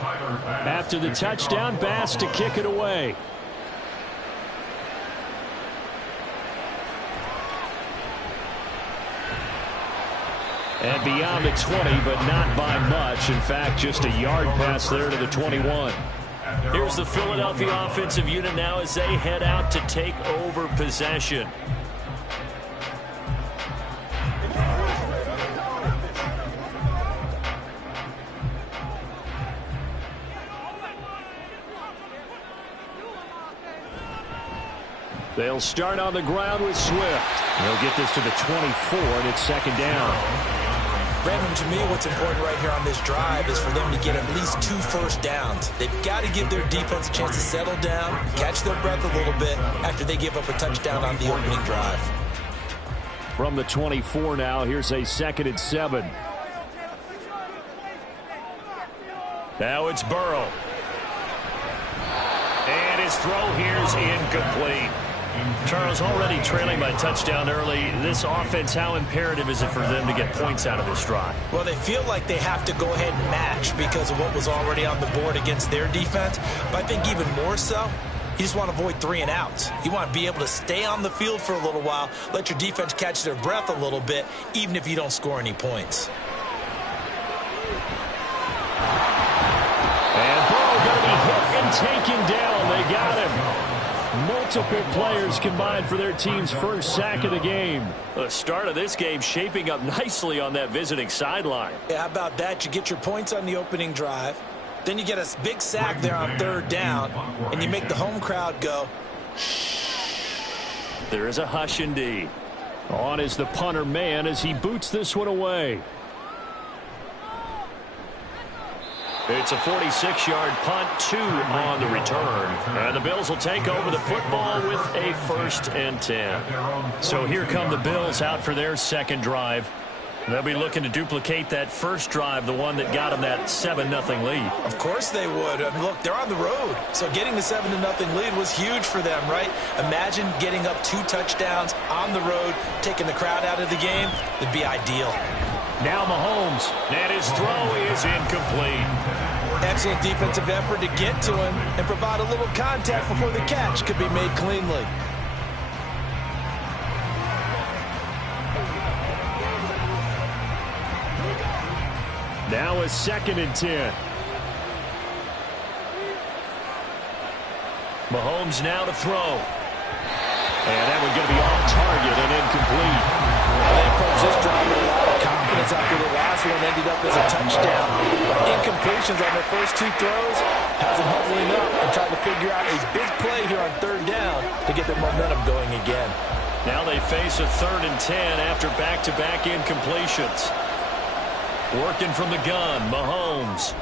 After the touchdown, Bass to kick it away. And beyond the 20, but not by much. In fact, just a yard pass there to the 21. Here's the Philadelphia offensive unit now as they head out to take over possession. They'll start on the ground with Swift. They'll get this to the 24, and it's second down. Brandon, to me, what's important right here on this drive is for them to get at least 2 first downs. They've got to give their defense a chance to settle down, catch their breath a little bit after they give up a touchdown on the opening drive. From the 24 now, here's a 2nd and 7. Now it's Burrow. And his throw here is incomplete. Charles, already trailing by touchdown early. This offense, how imperative is it for them to get points out of this drive? Well, they feel like they have to go ahead and match because of what was already on the board against their defense. But I think even more so, you just want to avoid 3 and outs. You want to be able to stay on the field for a little while, let your defense catch their breath a little bit, even if you don't score any points. And Burrow going to be hit and taken down. They got him. Multiple players combined for their team's first sack of the game. The start of this game shaping up nicely on that visiting sideline. Yeah, how about that? You get your points on the opening drive. Then you get a big sack there on 3rd down, and you make the home crowd go, shh. There is a hush indeed. On is the punter man as he boots this one away. It's a 46-yard punt, 2 on the return. And the Bills will take over the football with a 1st and 10. So here come the Bills out for their second drive. They'll be looking to duplicate that first drive, the one that got them that 7-0 lead. Of course they would. Look, they're on the road. So getting the 7-0 lead was huge for them, right? Imagine getting up 2 touchdowns on the road, taking the crowd out of the game. It'd be ideal. Now Mahomes. And his throw is incomplete. Excellent defensive effort to get to him and provide a little contact before the catch could be made cleanly. Now a 2nd and 10. Mahomes now to throw. And that one's going to be off target and incomplete. They approached this drive with a lot of confidence after the last one ended up as a touchdown. But incompletions on their first 2 throws has them huddling up and trying to figure out a big play here on 3rd down to get their momentum going again. Now they face a 3rd and 10 after back-to-back incompletions. Working from the gun, Mahomes.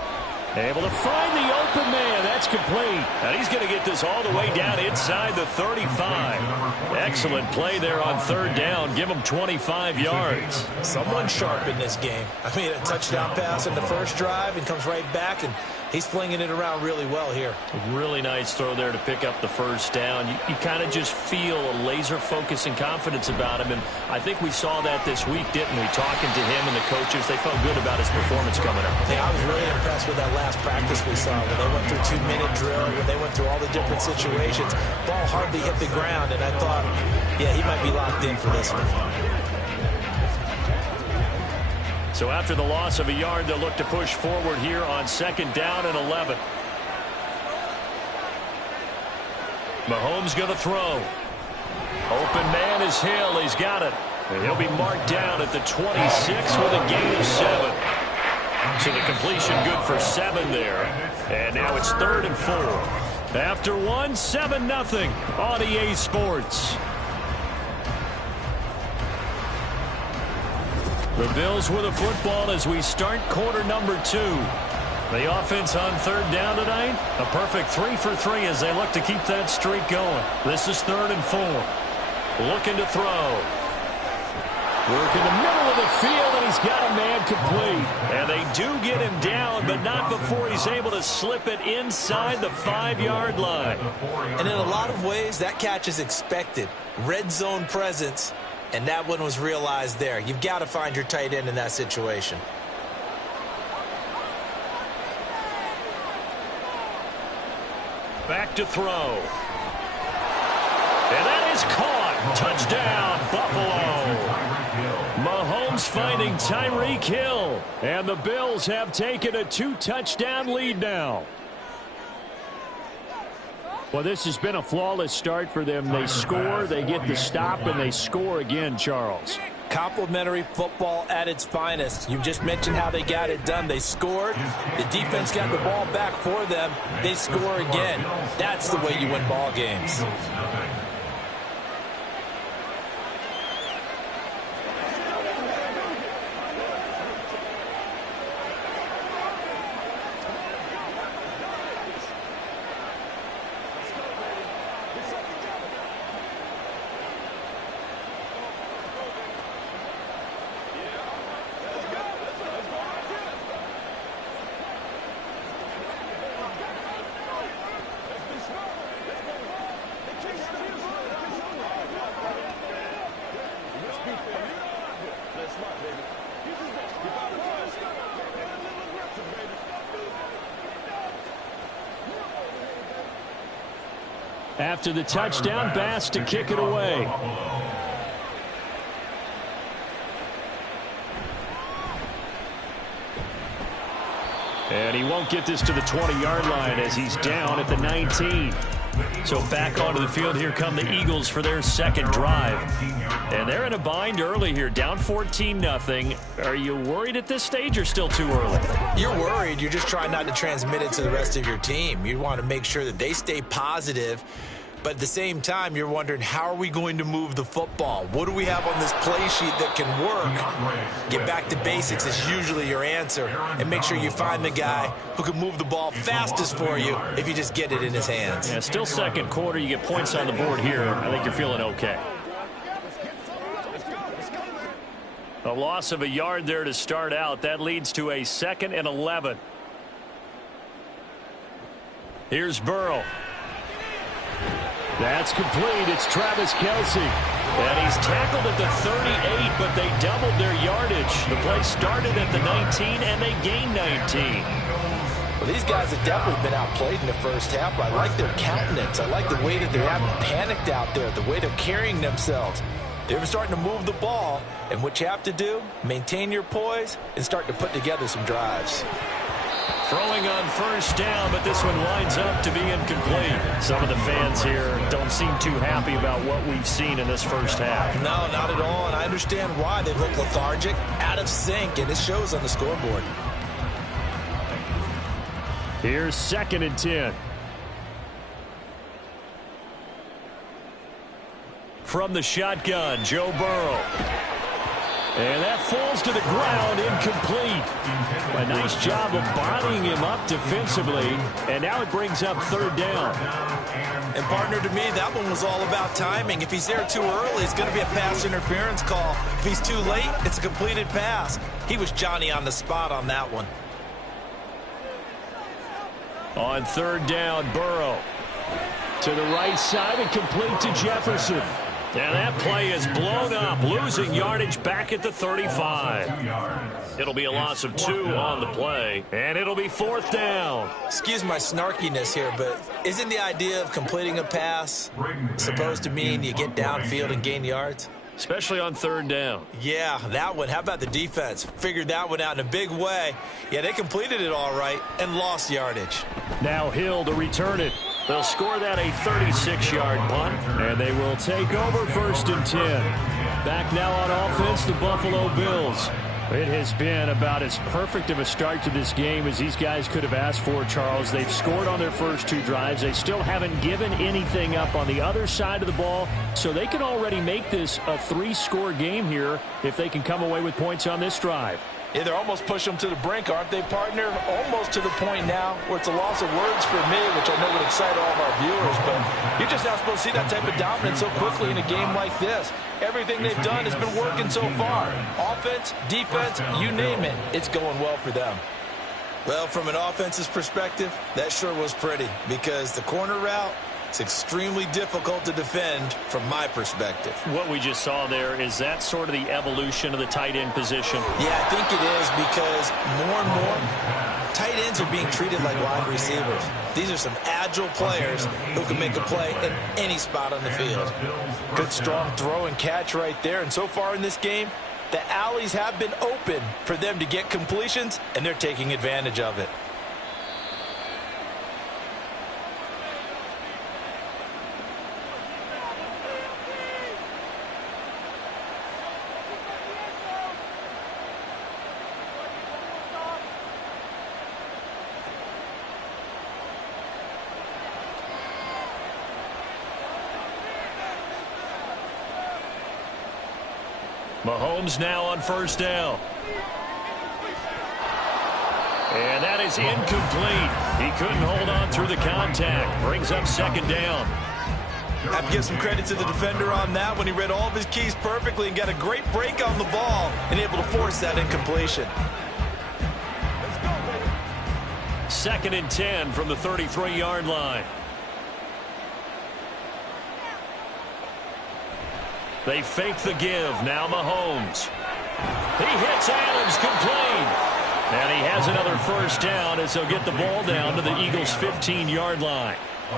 Able to find the open man. That's complete. And he's going to get this all the way down inside the 35. Excellent play there on 3rd down. Give him 25 yards. Someone sharp in this game. I mean, a touchdown pass in the first drive and comes right back, and he's flinging it around really well here. Really nice throw there to pick up the first down. You kind of just feel a laser focus and confidence about him, and I think we saw that this week, didn't we? Talking to him and the coaches, they felt good about his performance coming up. Yeah, I was really impressed with that last practice we saw when they went through 2-minute drill, when they went through all the different situations. Ball hardly hit the ground, and I thought, yeah, he might be locked in for this one. So after the loss of a yard, they'll look to push forward here on 2nd down and 11. Mahomes going to throw. Open man is Hill. He's got it. And he'll be marked down at the 26 with a gain of 7. So the completion good for 7 there. And now it's 3rd and 4. After 1, 7-0 on EA Sports. The Bills with the football as we start quarter number 2. The offense on 3rd down tonight, a perfect 3 for 3 as they look to keep that streak going. This is 3rd and 4. Looking to throw. Work in the middle of the field, and he's got a man complete. And they do get him down, but not before he's able to slip it inside the 5-yard line. And in a lot of ways, that catch is expected. Red zone presence. And that one was realized there. You've got to find your tight end in that situation. Back to throw. And that is caught. Touchdown, Buffalo. Mahomes finding Tyreek Hill. And the Bills have taken a 2-touchdown lead now. Well, this has been a flawless start for them. They score, they get the stop, and they score again, Charles. Complimentary football at its finest. You just mentioned how they got it done. They scored. The defense got the ball back for them. They score again. That's the way you win ball games. After the touchdown, Bass to kick it away. And he won't get this to the 20-yard line as he's down at the 19. So back onto the field, here come the Eagles for their second drive. And they're in a bind early here, down 14-0. Are you worried at this stage or still too early? You're worried. You're just trying not to transmit it to the rest of your team. You want to make sure that they stay positive. But at the same time, you're wondering, how are we going to move the football? What do we have on this play sheet that can work? Get back to basics is usually your answer. And make sure you find the guy who can move the ball fastest for you if you just get it in his hands. Yeah, still second quarter. You get points on the board here. I think you're feeling okay. A loss of a yard there to start out. That leads to a 2nd and 11. Here's Burrow. That's complete. It's Travis Kelce. And he's tackled at the 38, but they doubled their yardage. The play started at the 19, and they gained 19. Well, these guys have definitely been outplayed in the first half. I like their countenance. I like the way that they haven't panicked out there, the way they're carrying themselves. They're starting to move the ball, and what you have to do, maintain your poise and start to put together some drives. Throwing on first down, but this one lines up to be incomplete. Some of the fans here don't seem too happy about what we've seen in this first half. No, not at all, and I understand why. They look lethargic, out of sync, and it shows on the scoreboard. Here's 2nd and 10. From the shotgun, Joe Burrow. And that falls to the ground, incomplete. A nice job of bodying him up defensively, and now it brings up 3rd down. And partner, to me, that one was all about timing. If he's there too early, it's going to be a pass interference call. If he's too late, it's a completed pass. He was Johnny on the spot on that one. On 3rd down, Burrow. To the right side and complete to Jefferson. And that play is blown up, losing yardage back at the 35. It'll be a loss of 2 on the play, and it'll be 4th down. Excuse my snarkiness here, but isn't the idea of completing a pass supposed to mean you get downfield and gain yards? Especially on 3rd down. Yeah, that one. How about the defense? Figured that one out in a big way. Yeah, they completed it all right and lost yardage. Now Hill to return it. They'll score that a 36-yard punt, and they will take over 1st and 10. Back now on offense, the Buffalo Bills. It has been about as perfect of a start to this game as these guys could have asked for, Charles. They've scored on their first 2 drives. They still haven't given anything up on the other side of the ball, so they can already make this a 3-score game here if they can come away with points on this drive. Yeah, they're almost pushing them to the brink, aren't they, partner? Almost to the point now where it's a loss of words for me, which I know would excite all of our viewers, but you're just not supposed to see that type of dominance so quickly in a game like this. Everything they've done has been working so far. Offense, defense, you name it, it's going well for them. Well, from an offense's perspective, that sure was pretty because the corner route, It's extremely difficult to defend from my perspective. What we just saw there, is that sort of the evolution of the tight end position? Yeah, I think it is, because more and more tight ends are being treated like wide receivers. These are some agile players who can make a play in any spot on the field. Good strong throw and catch right there. And so far in this game, the alleys have been open for them to get completions, and they're taking advantage of it. Mahomes now on first down. And that is incomplete. He couldn't hold on through the contact. Brings up second down. I have to give some credit to the defender on that when he read all of his keys perfectly and got a great break on the ball and able to force that incompletion. 2nd and 10 from the 33-yard line. They fake the give. Now Mahomes. He hits Adams complete. And he has another first down as he'll get the ball down to the Eagles' 15-yard line.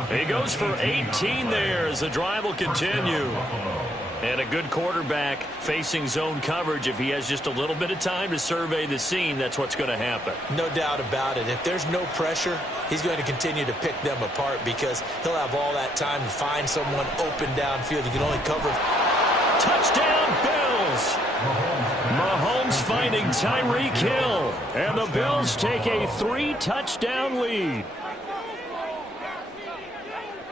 He goes for 18 there as the drive will continue. And a good quarterback facing zone coverage. If he has just a little bit of time to survey the scene, that's what's going to happen. No doubt about it. If there's no pressure, he's going to continue to pick them apart because he'll have all that time to find someone open downfield. He can only cover. Touchdown, Bills. Mahomes finding Tyreek Hill. And the Bills take a 3-touchdown lead.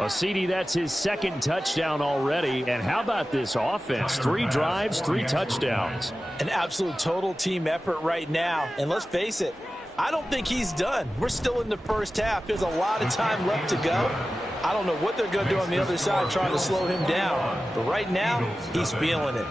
CD, that's his 2nd touchdown already. And how about this offense? 3 drives, 3 touchdowns. An absolute total team effort right now. And let's face it, I don't think he's done. We're still in the first half. There's a lot of time left to go. I don't know what they're going to do on the other side trying to slow him down. But right now, he's feeling it.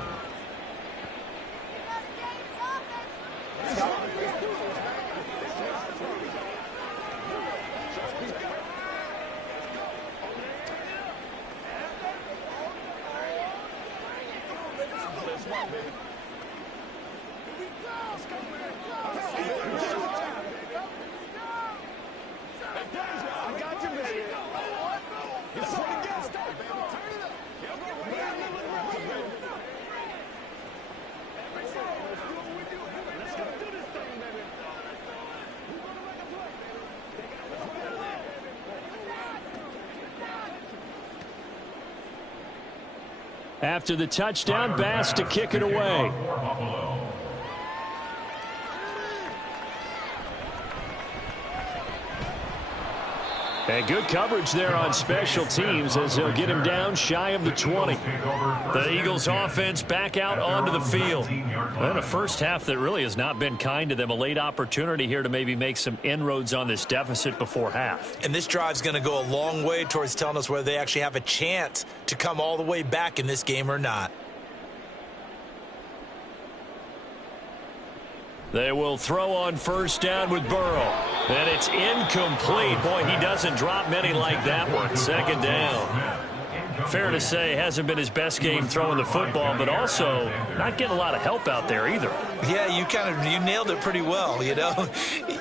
After the touchdown, Bass to kick it away. And good coverage there on special teams as they'll get him down shy of the 20. The Eagles offense back out onto the field. And a first half that really has not been kind to them. A late opportunity here to maybe make some inroads on this deficit before half. And this drive's going to go a long way towards telling us whether they actually have a chance to come all the way back in this game or not. They will throw on first down with Burrow. And it's incomplete. Boy, he doesn't drop many like that one. 2nd down. Fair to say, hasn't been his best game throwing the football, but also not getting a lot of help out there either. Yeah, you nailed it pretty well, you know.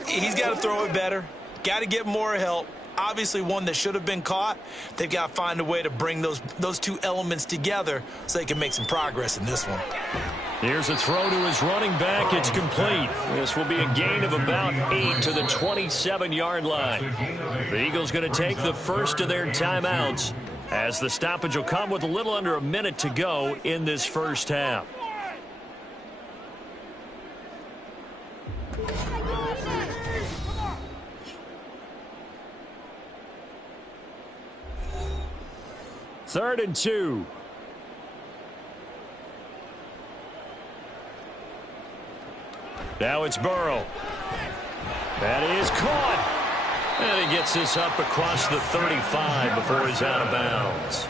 He's got to throw it better. Got to get more help. Obviously one that should have been caught. They've got to find a way to bring those two elements together so they can make some progress in this one. Here's a throw to his running back. It's complete. This will be a gain of about 8 to the 27-yard line. The Eagles going to take the first of their timeouts as the stoppage will come with a little under a minute to go in this first half. Third and 2. Now it's Burrow. That is caught. And he gets this up across the 35 before he's out of bounds.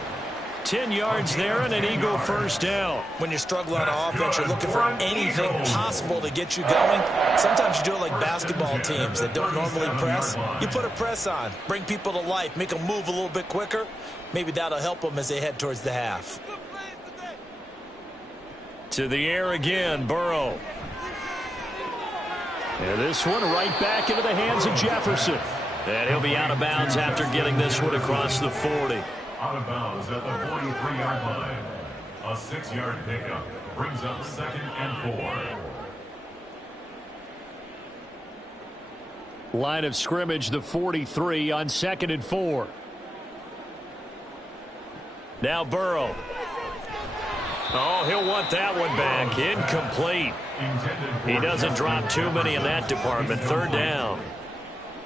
10 yards there and an Eagle first down. When you're struggling on offense, you're looking for anything possible to get you going. Sometimes you do it like basketball teams that don't normally press. You put a press on, bring people to life, make them move a little bit quicker. Maybe that'll help them as they head towards the half. To the air again, Burrow. And this one right back into the hands of Jefferson. And he'll be out of bounds after getting this one across the 40. Out of bounds at the 43-yard line. A 6-yard pickup brings up 2nd and 4. Line of scrimmage, the 43 on 2nd and 4. Now Burrow. Oh, he'll want that one back. Incomplete. He doesn't drop too many in that department. 3rd down.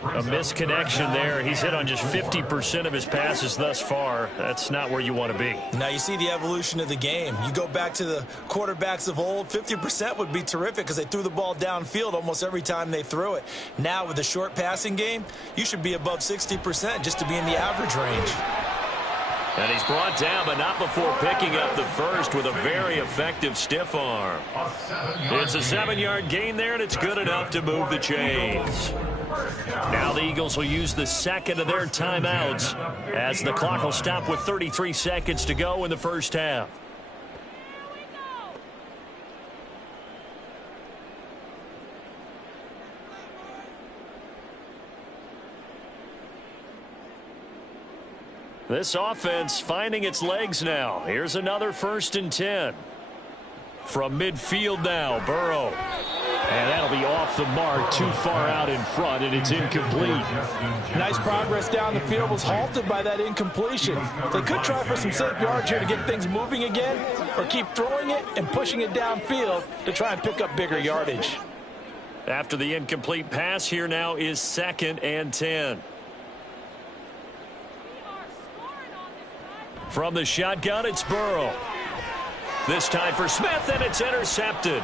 A misconnection there. He's hit on just 50% of his passes thus far. That's not where you want to be. Now you see the evolution of the game. You go back to the quarterbacks of old, 50% would be terrific because they threw the ball downfield almost every time they threw it. Now with the short passing game, you should be above 60% just to be in the average range. And he's brought down, but not before picking up the first with a very effective stiff arm. It's a 7-yard gain there, and it's good enough to move the chains. Now the Eagles will use the second of their timeouts as the clock will stop with 33 seconds to go in the first half. This offense finding its legs now. Here's another 1st and 10. From midfield now, Burrow. And that'll be off the mark, too far out in front, and it's incomplete. Nice progress down the field, was halted by that incompletion. They could try for some safe yards here to get things moving again, or keep throwing it and pushing it downfield to try and pick up bigger yardage. After the incomplete pass, here now is 2nd and 10. From the shotgun, it's Burrow. This time for Smith, and it's intercepted.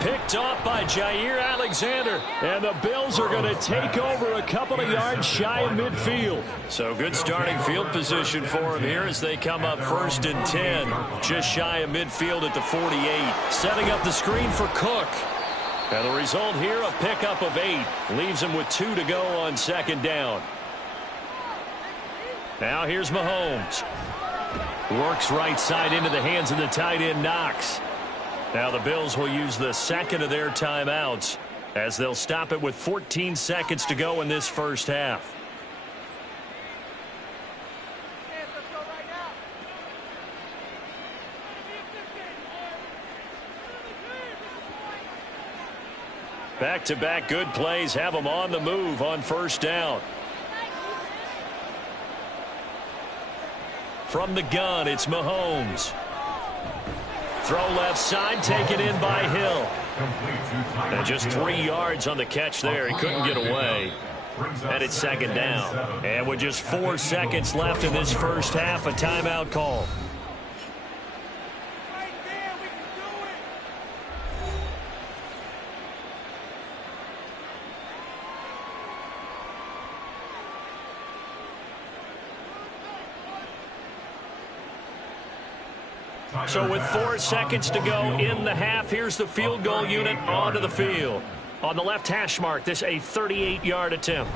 Picked off by Jair Alexander, and the Bills are going to take over a couple of yards shy of midfield. So good starting field position for him here as they come up 1st and 10, just shy of midfield at the 48. Setting up the screen for Cook. And the result here, a pickup of 8. Leaves him with 2 to go on 2nd down. Now here's Mahomes. Works right side into the hands of the tight end Knox. Now the Bills will use the second of their timeouts as they'll stop it with 14 seconds to go in this first half. Back-to-back good plays have them on the move on 1st down. From the gun, it's Mahomes. Throw left side, taken in by Hill. And just 3 yards on the catch there. He couldn't get away. And it's 2nd down. And with just 4 seconds left in this first half, a timeout call. So with 4 seconds to go in the half, here's the field goal unit onto the field. On the left hash mark, this a 38-yard attempt.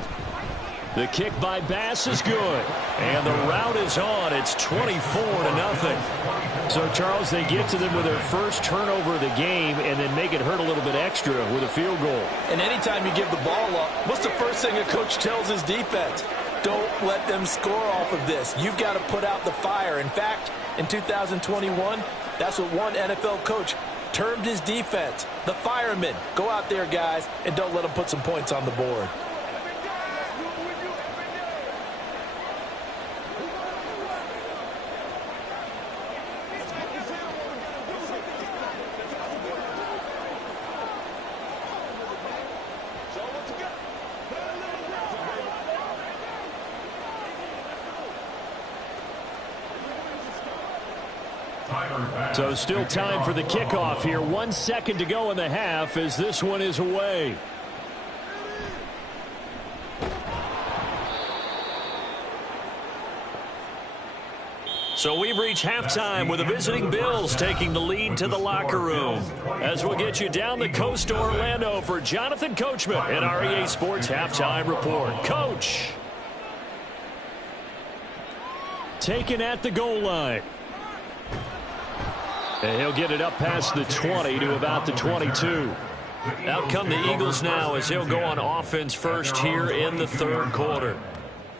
The kick by Bass is good. And the route is on. It's 24-0. So, Charles, they get to them with their first turnover of the game and then make it hurt a little bit extra with a field goal. And anytime you give the ball up, what's the first thing a coach tells his defense? Don't let them score off of this. You've got to put out the fire. In fact, in 2021, that's what one NFL coach termed his defense, the firemen. Go out there, guys, and don't let them put some points on the board. So still time for the kickoff here. 1 second to go in the half as this one is away. So we've reached halftime with the visiting Bills taking the lead to the locker room. As we'll get you down the coast to Orlando for Jonathan Coachman at our EA Sports Halftime Report. Coach. Taken at the goal line. And he'll get it up past the 20 to about the 22. Out come the Eagles now as he'll go on offense first here in the third quarter.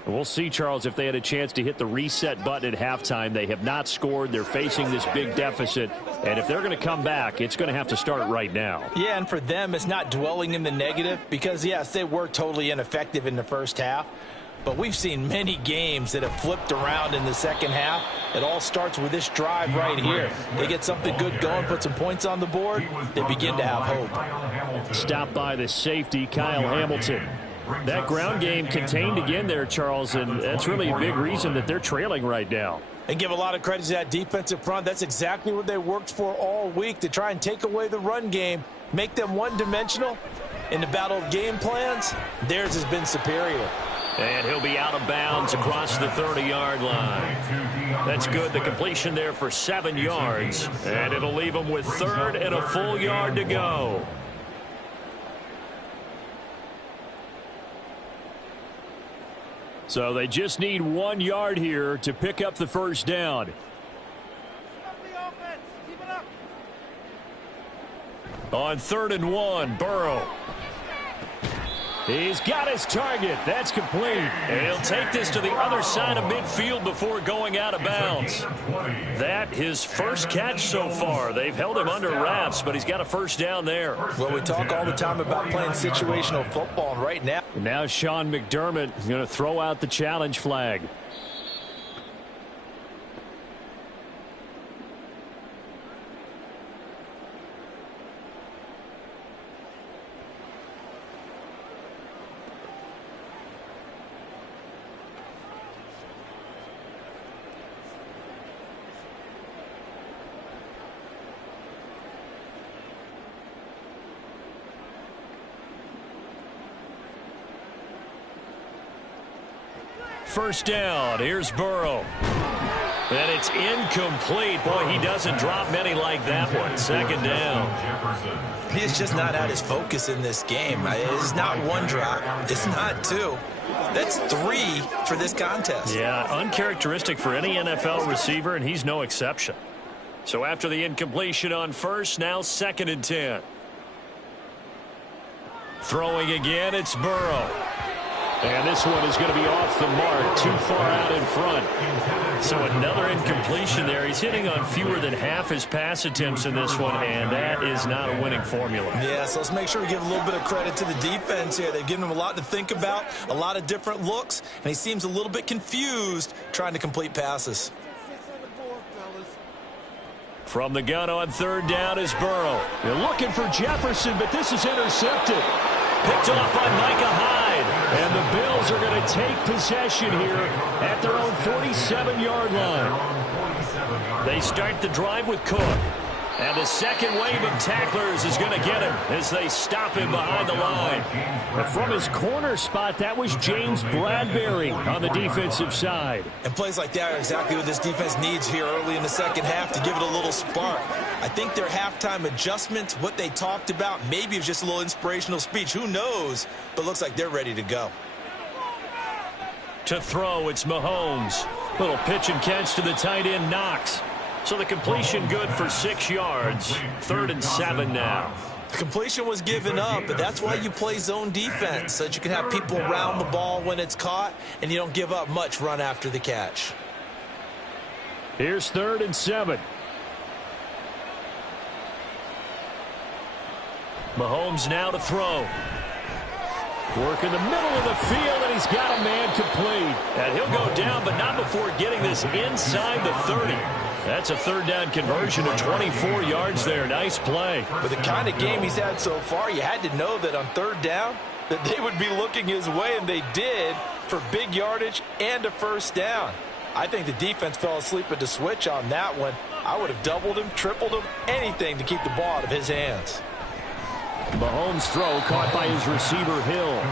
We'll see, Charles, if they had a chance to hit the reset button at halftime. They have not scored. They're facing this big deficit. And if they're going to come back, it's going to have to start right now. Yeah, and for them, it's not dwelling in the negative because, yes, they were totally ineffective in the first half. But we've seen many games that have flipped around in the second half. It all starts with this drive right here. They get something good going, put some points on the board, they begin to have hope. Stopped by the safety, Kyle Hamilton. That ground game contained again there, Charles, and that's really a big reason that they're trailing right now. And give a lot of credit to that defensive front. That's exactly what they worked for all week, to try and take away the run game, make them one-dimensional. In the battle of game plans, theirs has been superior. And he'll be out of bounds across the 30-yard line. That's good. The completion there for 7 yards. And it'll leave him with third and a full yard to go. So they just need 1 yard here to pick up the first down. On 3rd and 1, Burrow. He's got his target. That's complete. And he'll take this to the other side of midfield before going out of bounds. That his first catch so far. They've held him under wraps, but he's got a first down there. Well, we talk all the time about playing situational football, and right now. Now Sean McDermott is going to throw out the challenge flag. First down. Here's Burrow. And it's incomplete. Boy, he doesn't drop many like that one. Second down. He's just not at his focus in this game. It's not one drop. It's not two. That's 3 for this contest. Yeah, uncharacteristic for any NFL receiver, and he's no exception. So after the incompletion on first, now 2nd and 10. Throwing again, it's Burrow. And this one is going to be off the mark, too far out in front. So another incompletion there. He's hitting on fewer than half his pass attempts in this one, and that is not a winning formula. Yeah, so let's make sure we give a little bit of credit to the defense here. They've given him a lot to think about, a lot of different looks, and he seems a little bit confused trying to complete passes. From the gun on 3rd down is Burrow. They're looking for Jefferson, but this is intercepted. Picked off by Micah Hyde. And the Bills are going to take possession here at their own 47-yard line. They start the drive with Cook. And the second wave of tacklers is going to get him as they stop him behind the line. But from his corner spot, that was James Bradbury on the defensive side. And plays like that are exactly what this defense needs here early in the second half to give it a little spark. I think their halftime adjustments, what they talked about, maybe it was just a little inspirational speech. Who knows? But looks like they're ready to go. To throw, it's Mahomes. Little pitch and catch to the tight end, Knox. So the completion good for 6 yards. 3rd and 7 now. The completion was given up, but that's why you play zone defense, so that you can have people around the ball when it's caught, and you don't give up much run after the catch. Here's 3rd and 7. Mahomes now to throw. Work in the middle of the field, and he's got a man complete. And he'll go down, but not before getting this inside the 30. That's a 3rd down conversion of 24 yards there. Nice play. With the kind of game he's had so far, you had to know that on 3rd down that they would be looking his way, and they did, for big yardage and a first down. I think the defense fell asleep at the switch on that one. I would have doubled him, tripled him, anything to keep the ball out of his hands. Mahomes' throw caught by his receiver, Hill.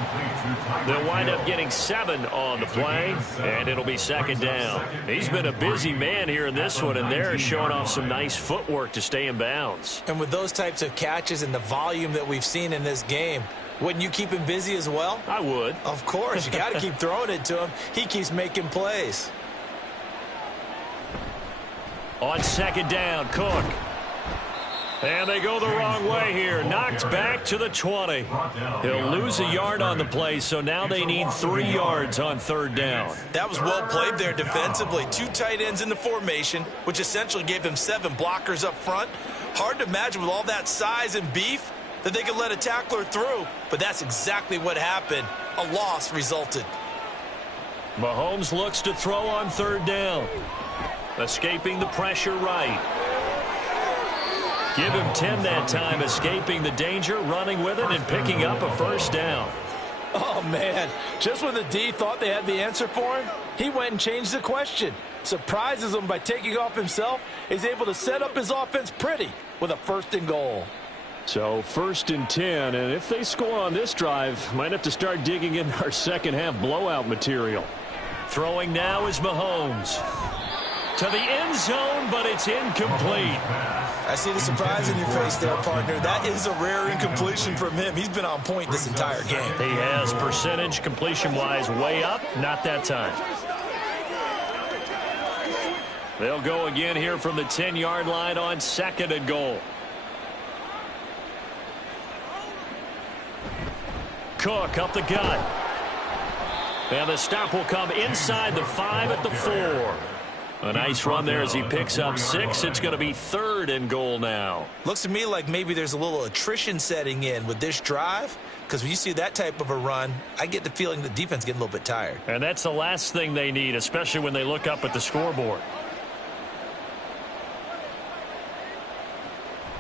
They'll wind up getting 7 on the play, and it'll be second down. He's been a busy man here in this one, and they're showing off some nice footwork to stay in bounds. And with those types of catches and the volume that we've seen in this game, wouldn't you keep him busy as well? I would. Of course. You got to keep throwing it to him. He keeps making plays. On second down, Cook. And they go the wrong way here. Knocked back to the 20. He'll lose a yard on the play, so now they need 3 yards on third down. That was well played there defensively. 2 tight ends in the formation, which essentially gave them 7 blockers up front. Hard to imagine with all that size and beef that they could let a tackler through, but that's exactly what happened. A loss resulted. Mahomes looks to throw on third down. Escaping the pressure right. Give him 10 that time, escaping the danger, running with it, and picking up a first down. Oh, man. Just when the D thought they had the answer for him, he went and changed the question. Surprises him by taking off himself. Is able to set up his offense pretty with a 1st and goal. So 1st and 10, and if they score on this drive, might have to start digging in our second half blowout material. Throwing now is Mahomes. To the end zone, but it's incomplete. I see the surprise in your face there, partner. That is a rare incompletion from him. He's been on point this entire game. He has percentage completion-wise way up. Not that time. They'll go again here from the 10-yard line on 2nd and goal. Cook up the gut. And the stop will come inside the 5 at the 4. A nice run there as he picks up 6. It's going to be 3rd and goal now. Looks to me like maybe there's a little attrition setting in with this drive, because when you see that type of a run, I get the feeling the defense getting a little bit tired. And that's the last thing they need, especially when they look up at the scoreboard.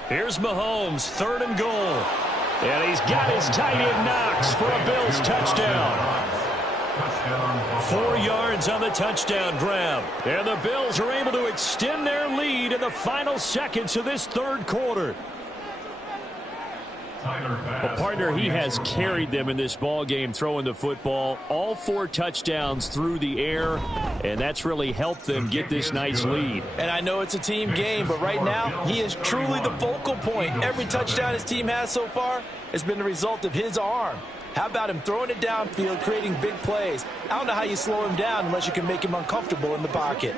Here's Mahomes, 3rd and goal. And he's got his tight end Knox for a Bills touchdown. 4 yards on the touchdown grab. And the Bills are able to extend their lead in the final seconds of this 3rd quarter. Well, partner, he has carried them in this ball game throwing the football. All 4 touchdowns through the air, and that's really helped them get this nice lead. And I know it's a team game, but right now he is truly the focal point. Every touchdown his team has so far has been the result of his arm. How about him throwing it downfield, creating big plays? I don't know how you slow him down unless you can make him uncomfortable in the pocket.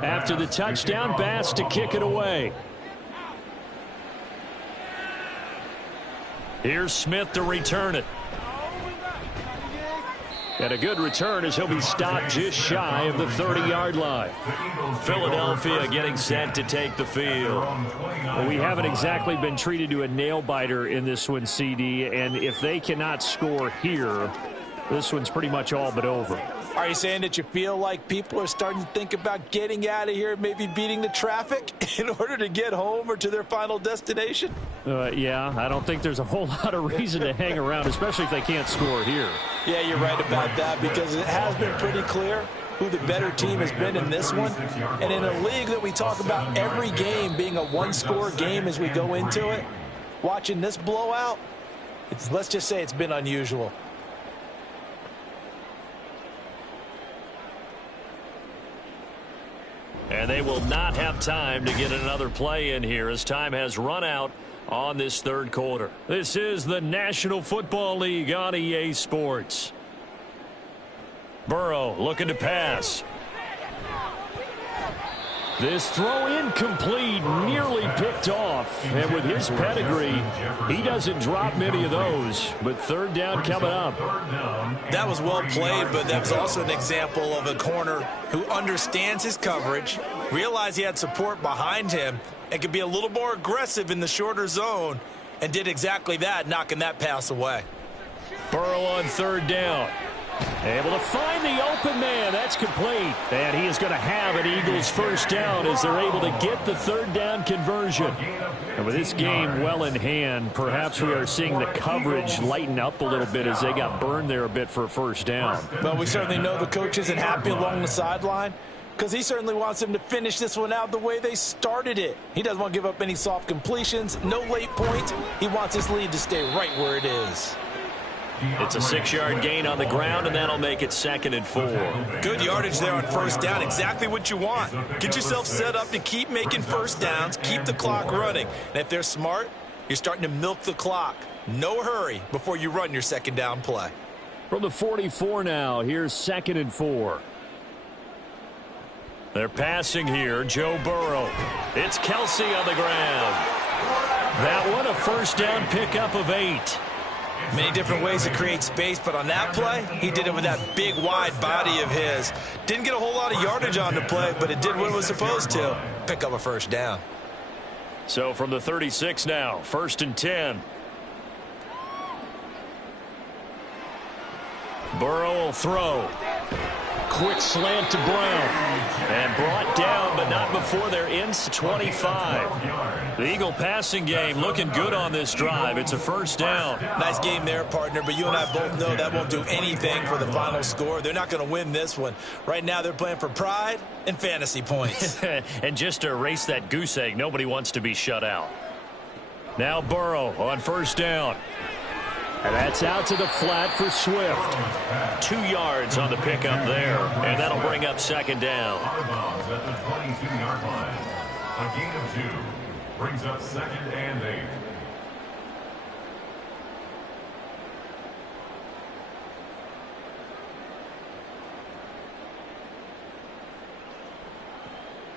After the touchdown, Bass to kick it away. Here's Smith to return it. And a good return as he'll be stopped just shy of the 30-yard line. Philadelphia getting set to take the field. Well, we haven't exactly been treated to a nail-biter in this one, CD, and if they cannot score here, this one's pretty much all but over. Are you saying that you feel like people are starting to think about getting out of here, maybe beating the traffic in order to get home or to their final destination? Yeah, I don't think there's a whole lot of reason to hang around, especially if they can't score here. Yeah, you're right about that, because it has been pretty clear who the better team has been in this one. And in a league that we talk about every game being a one-score game as we go into it, watching this blowout, let's just say it's been unusual. And they will not have time to get another play in here as time has run out on this 3rd quarter. This is the National Football League on EA Sports. Burrow looking to pass. This throw incomplete, nearly picked off. And with his pedigree, he doesn't drop many of those. But 3rd down coming up. That was well played, but that was also an example of a corner who understands his coverage, Realized he had support behind him and could be a little more aggressive in the shorter zone, and did exactly that, knocking that pass away. Burrow on third down. Able to find the open man. That's complete. And he is going to have an Eagles first down as they're able to get the third down conversion. And with this game well in hand, perhaps we are seeing the coverage lighten up a little bit as they got burned there a bit for a first down. Well, we certainly know the coach isn't happy along the sideline because he certainly wants them to finish this one out the way they started it. He doesn't want to give up any soft completions, no late points. He wants his lead to stay right where it is. It's a 6-yard gain on the ground, and that'll make it 2nd and 4. Good yardage there on first down. Exactly what you want. Get yourself set up to keep making first downs, keep the clock running. And if they're smart, you're starting to milk the clock. No hurry before you run your second down play. From the 44 now, here's 2nd and 4. They're passing here, Joe Burrow. It's Kelsey on the ground. That one, a first down pickup of 8. Many different ways to create space, but on that play, he did it with that big, wide body of his. Didn't get a whole lot of yardage on the play, but it did what it was supposed to. Pick up a first down. So from the 36 now, 1st and 10. Burrow will throw. Quick slant to Brown. And brought down, but not before they're in 25. The Eagle passing game looking good on this drive. It's a first down. Nice game there, partner, but you and I both know that won't do anything for the final score. They're not going to win this one. Right now they're playing for pride and fantasy points. And just to erase that goose egg, nobody wants to be shut out. Now Burrow on first down. And that's out to the flat for Swift. 2 yards on the pickup there. And that'll bring up 2nd down. At the 22-yard line. A gain of 2 brings up 2nd and 8.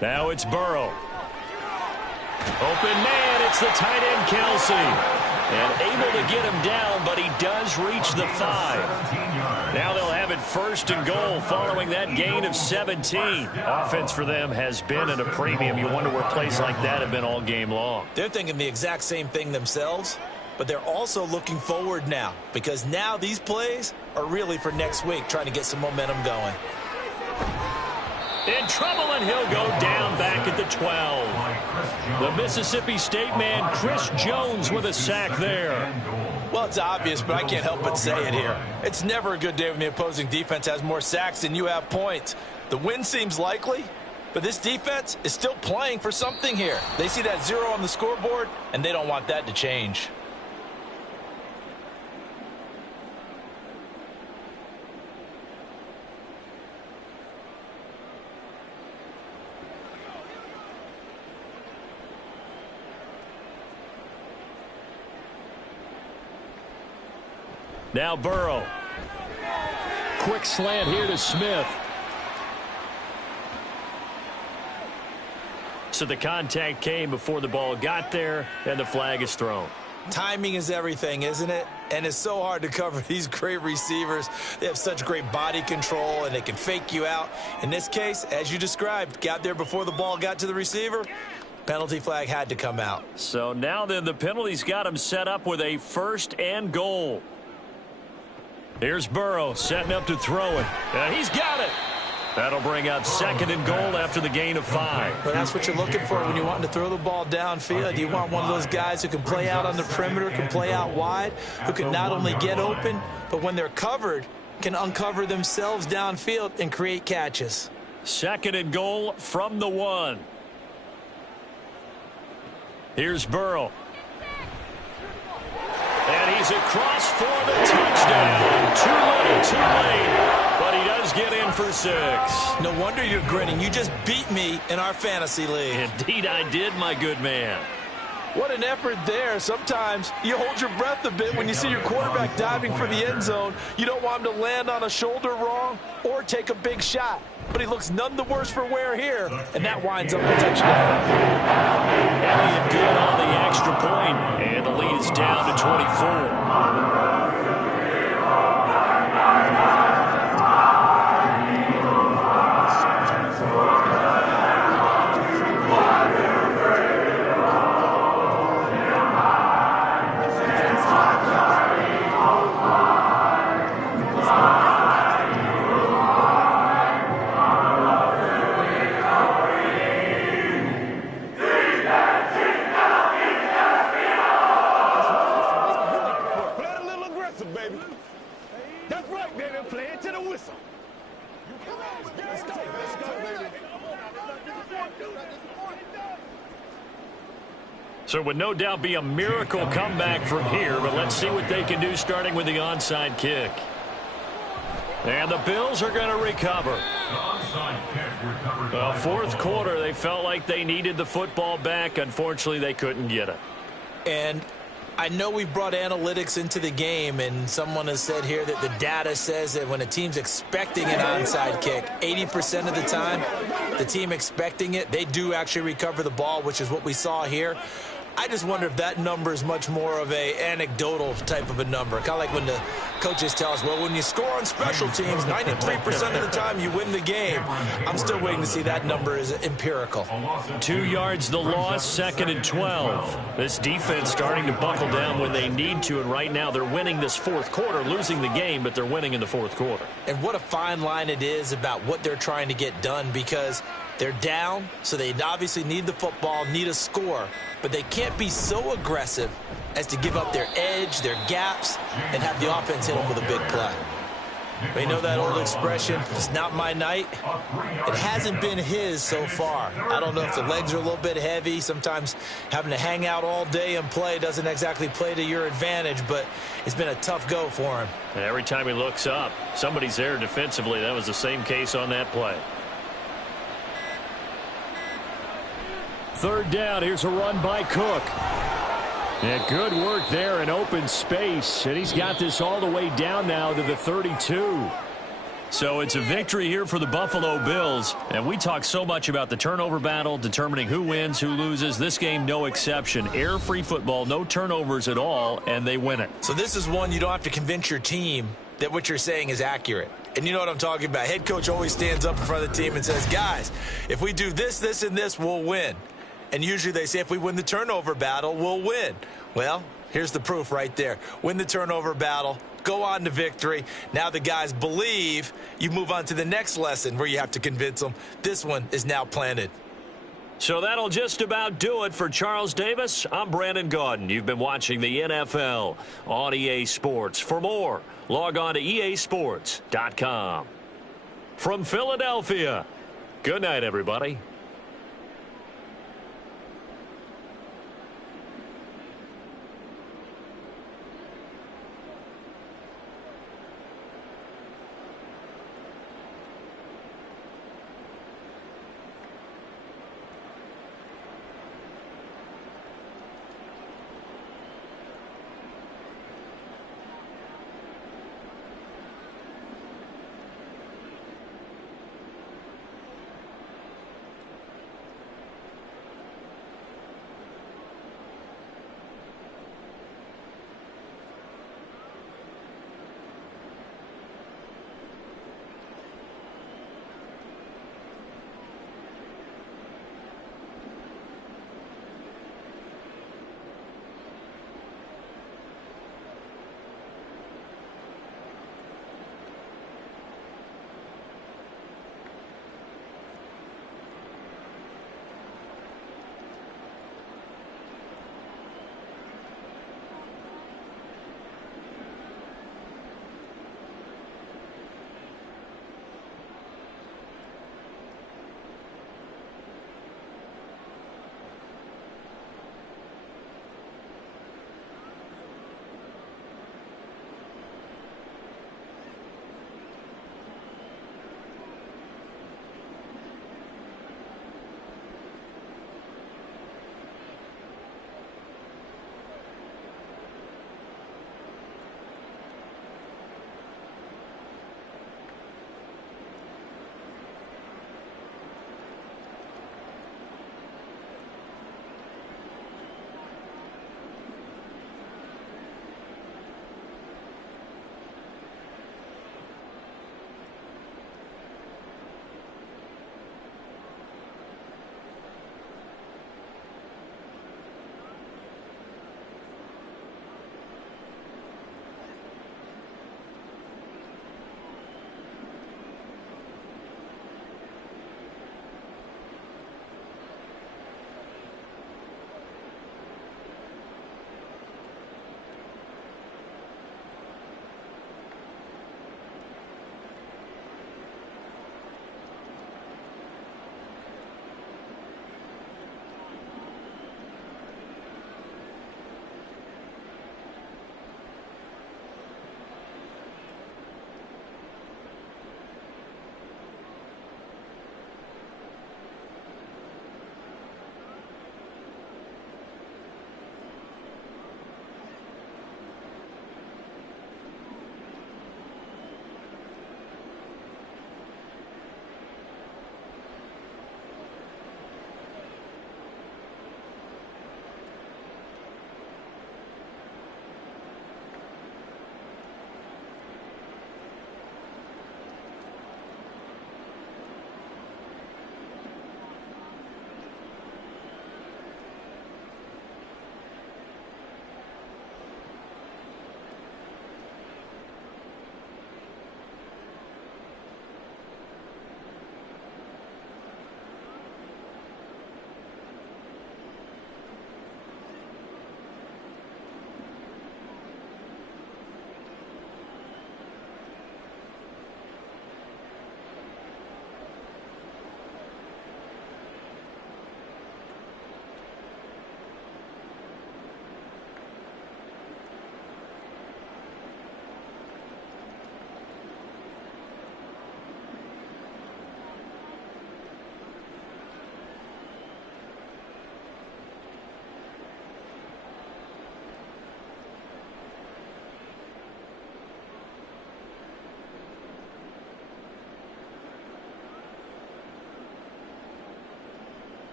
Now it's Burrow. Open man, it's the tight end Kelsey. And able to get him down, but he does reach the 5. Now they'll have it 1st and goal following that gain of 17. Offense for them has been at a premium. You wonder where plays like that have been all game long. They're thinking the exact same thing themselves, but they're also looking forward now because now these plays are really for next week, trying to get some momentum going. In trouble, and he'll go down back at the 12. The Mississippi State man, Chris Jones, with a sack there. Well, it's obvious, but I can't help but say it here. It's never a good day when the opposing defense has more sacks than you have points. The win seems likely, but this defense is still playing for something here. They see that 0 on the scoreboard, and they don't want that to change. Now Burrow. Quick slant here to Smith. So the contact came before the ball got there, and the flag is thrown. Timing is everything, isn't it? And it's so hard to cover these great receivers. They have such great body control, and they can fake you out. In this case, as you described, got there before the ball got to the receiver. Penalty flag had to come out. So now then the penalty's got him set up with a 1st and goal. Here's Burrow setting up to throw it. And he's got it. That'll bring up 2nd and goal after the gain of 5. But that's what you're looking for when you want to throw the ball downfield. You want one of those guys who can play out on the perimeter, can play out wide, who can not only get open, but when they're covered, can uncover themselves downfield and create catches. 2nd and goal from the 1. Here's Burrow. And he's across for the touchdown. Too little, too late. But he does get in for 6. No wonder you're grinning. You just beat me in our fantasy league. Indeed I did, my good man. What an effort there. Sometimes you hold your breath a bit when you see your quarterback diving for the end zone. You don't want him to land on a shoulder wrong or take a big shot. But he looks none the worse for wear here, and that winds up a touchdown. Elliott good on the extra point, and the lead is down to 24. So it would no doubt be a miracle comeback from here, but let's see what they can do starting with the onside kick. And the Bills are going to recover. Fourth quarter, they felt like they needed the football back. Unfortunately, they couldn't get it. And I know we've brought analytics into the game, and someone has said here that the data says that when a team's expecting an onside kick, 80% of the time, the team expecting it, they do actually recover the ball, which is what we saw here. I just wonder if that number is much more of a anecdotal type of a number. Kind of like when the coaches tell us, well, when you score on special teams, 93% of the time you win the game. I'm still waiting to see that number is empirical. 2 yards the loss, 2nd and 12. This defense starting to buckle down when they need to, and right now they're winning this fourth quarter, losing the game, but they're winning in the fourth quarter. And what a fine line it is about what they're trying to get done, because they're down, so they obviously need the football, need a score, but they can't be so aggressive as to give up their edge, their gaps, and have the offense hit them with a big play. You know that old expression, it's not my night? It hasn't been his so far. I don't know if the legs are a little bit heavy. Sometimes having to hang out all day and play doesn't exactly play to your advantage, but it's been a tough go for him. And every time he looks up, somebody's there defensively. That was the same case on that play. Third down, here's a run by Cook. And good work there in open space. And he's got this all the way down now to the 32. So it's a victory here for the Buffalo Bills. And we talk so much about the turnover battle, determining who wins, who loses. This game, no exception. Air-free football, no turnovers at all, and they win it. So this is one you don't have to convince your team that what you're saying is accurate. And you know what I'm talking about. Head coach always stands up in front of the team and says, guys, if we do this, this, and this, we'll win. And usually they say if we win the turnover battle, we'll win. Well, here's the proof right there. Win the turnover battle, go on to victory. Now the guys believe. You move on to the next lesson where you have to convince them. This one is now planted. So that'll just about do it for Charles Davis. I'm Brandon Gaudin. You've been watching the NFL on EA Sports. For more, log on to easports.com. From Philadelphia, good night, everybody.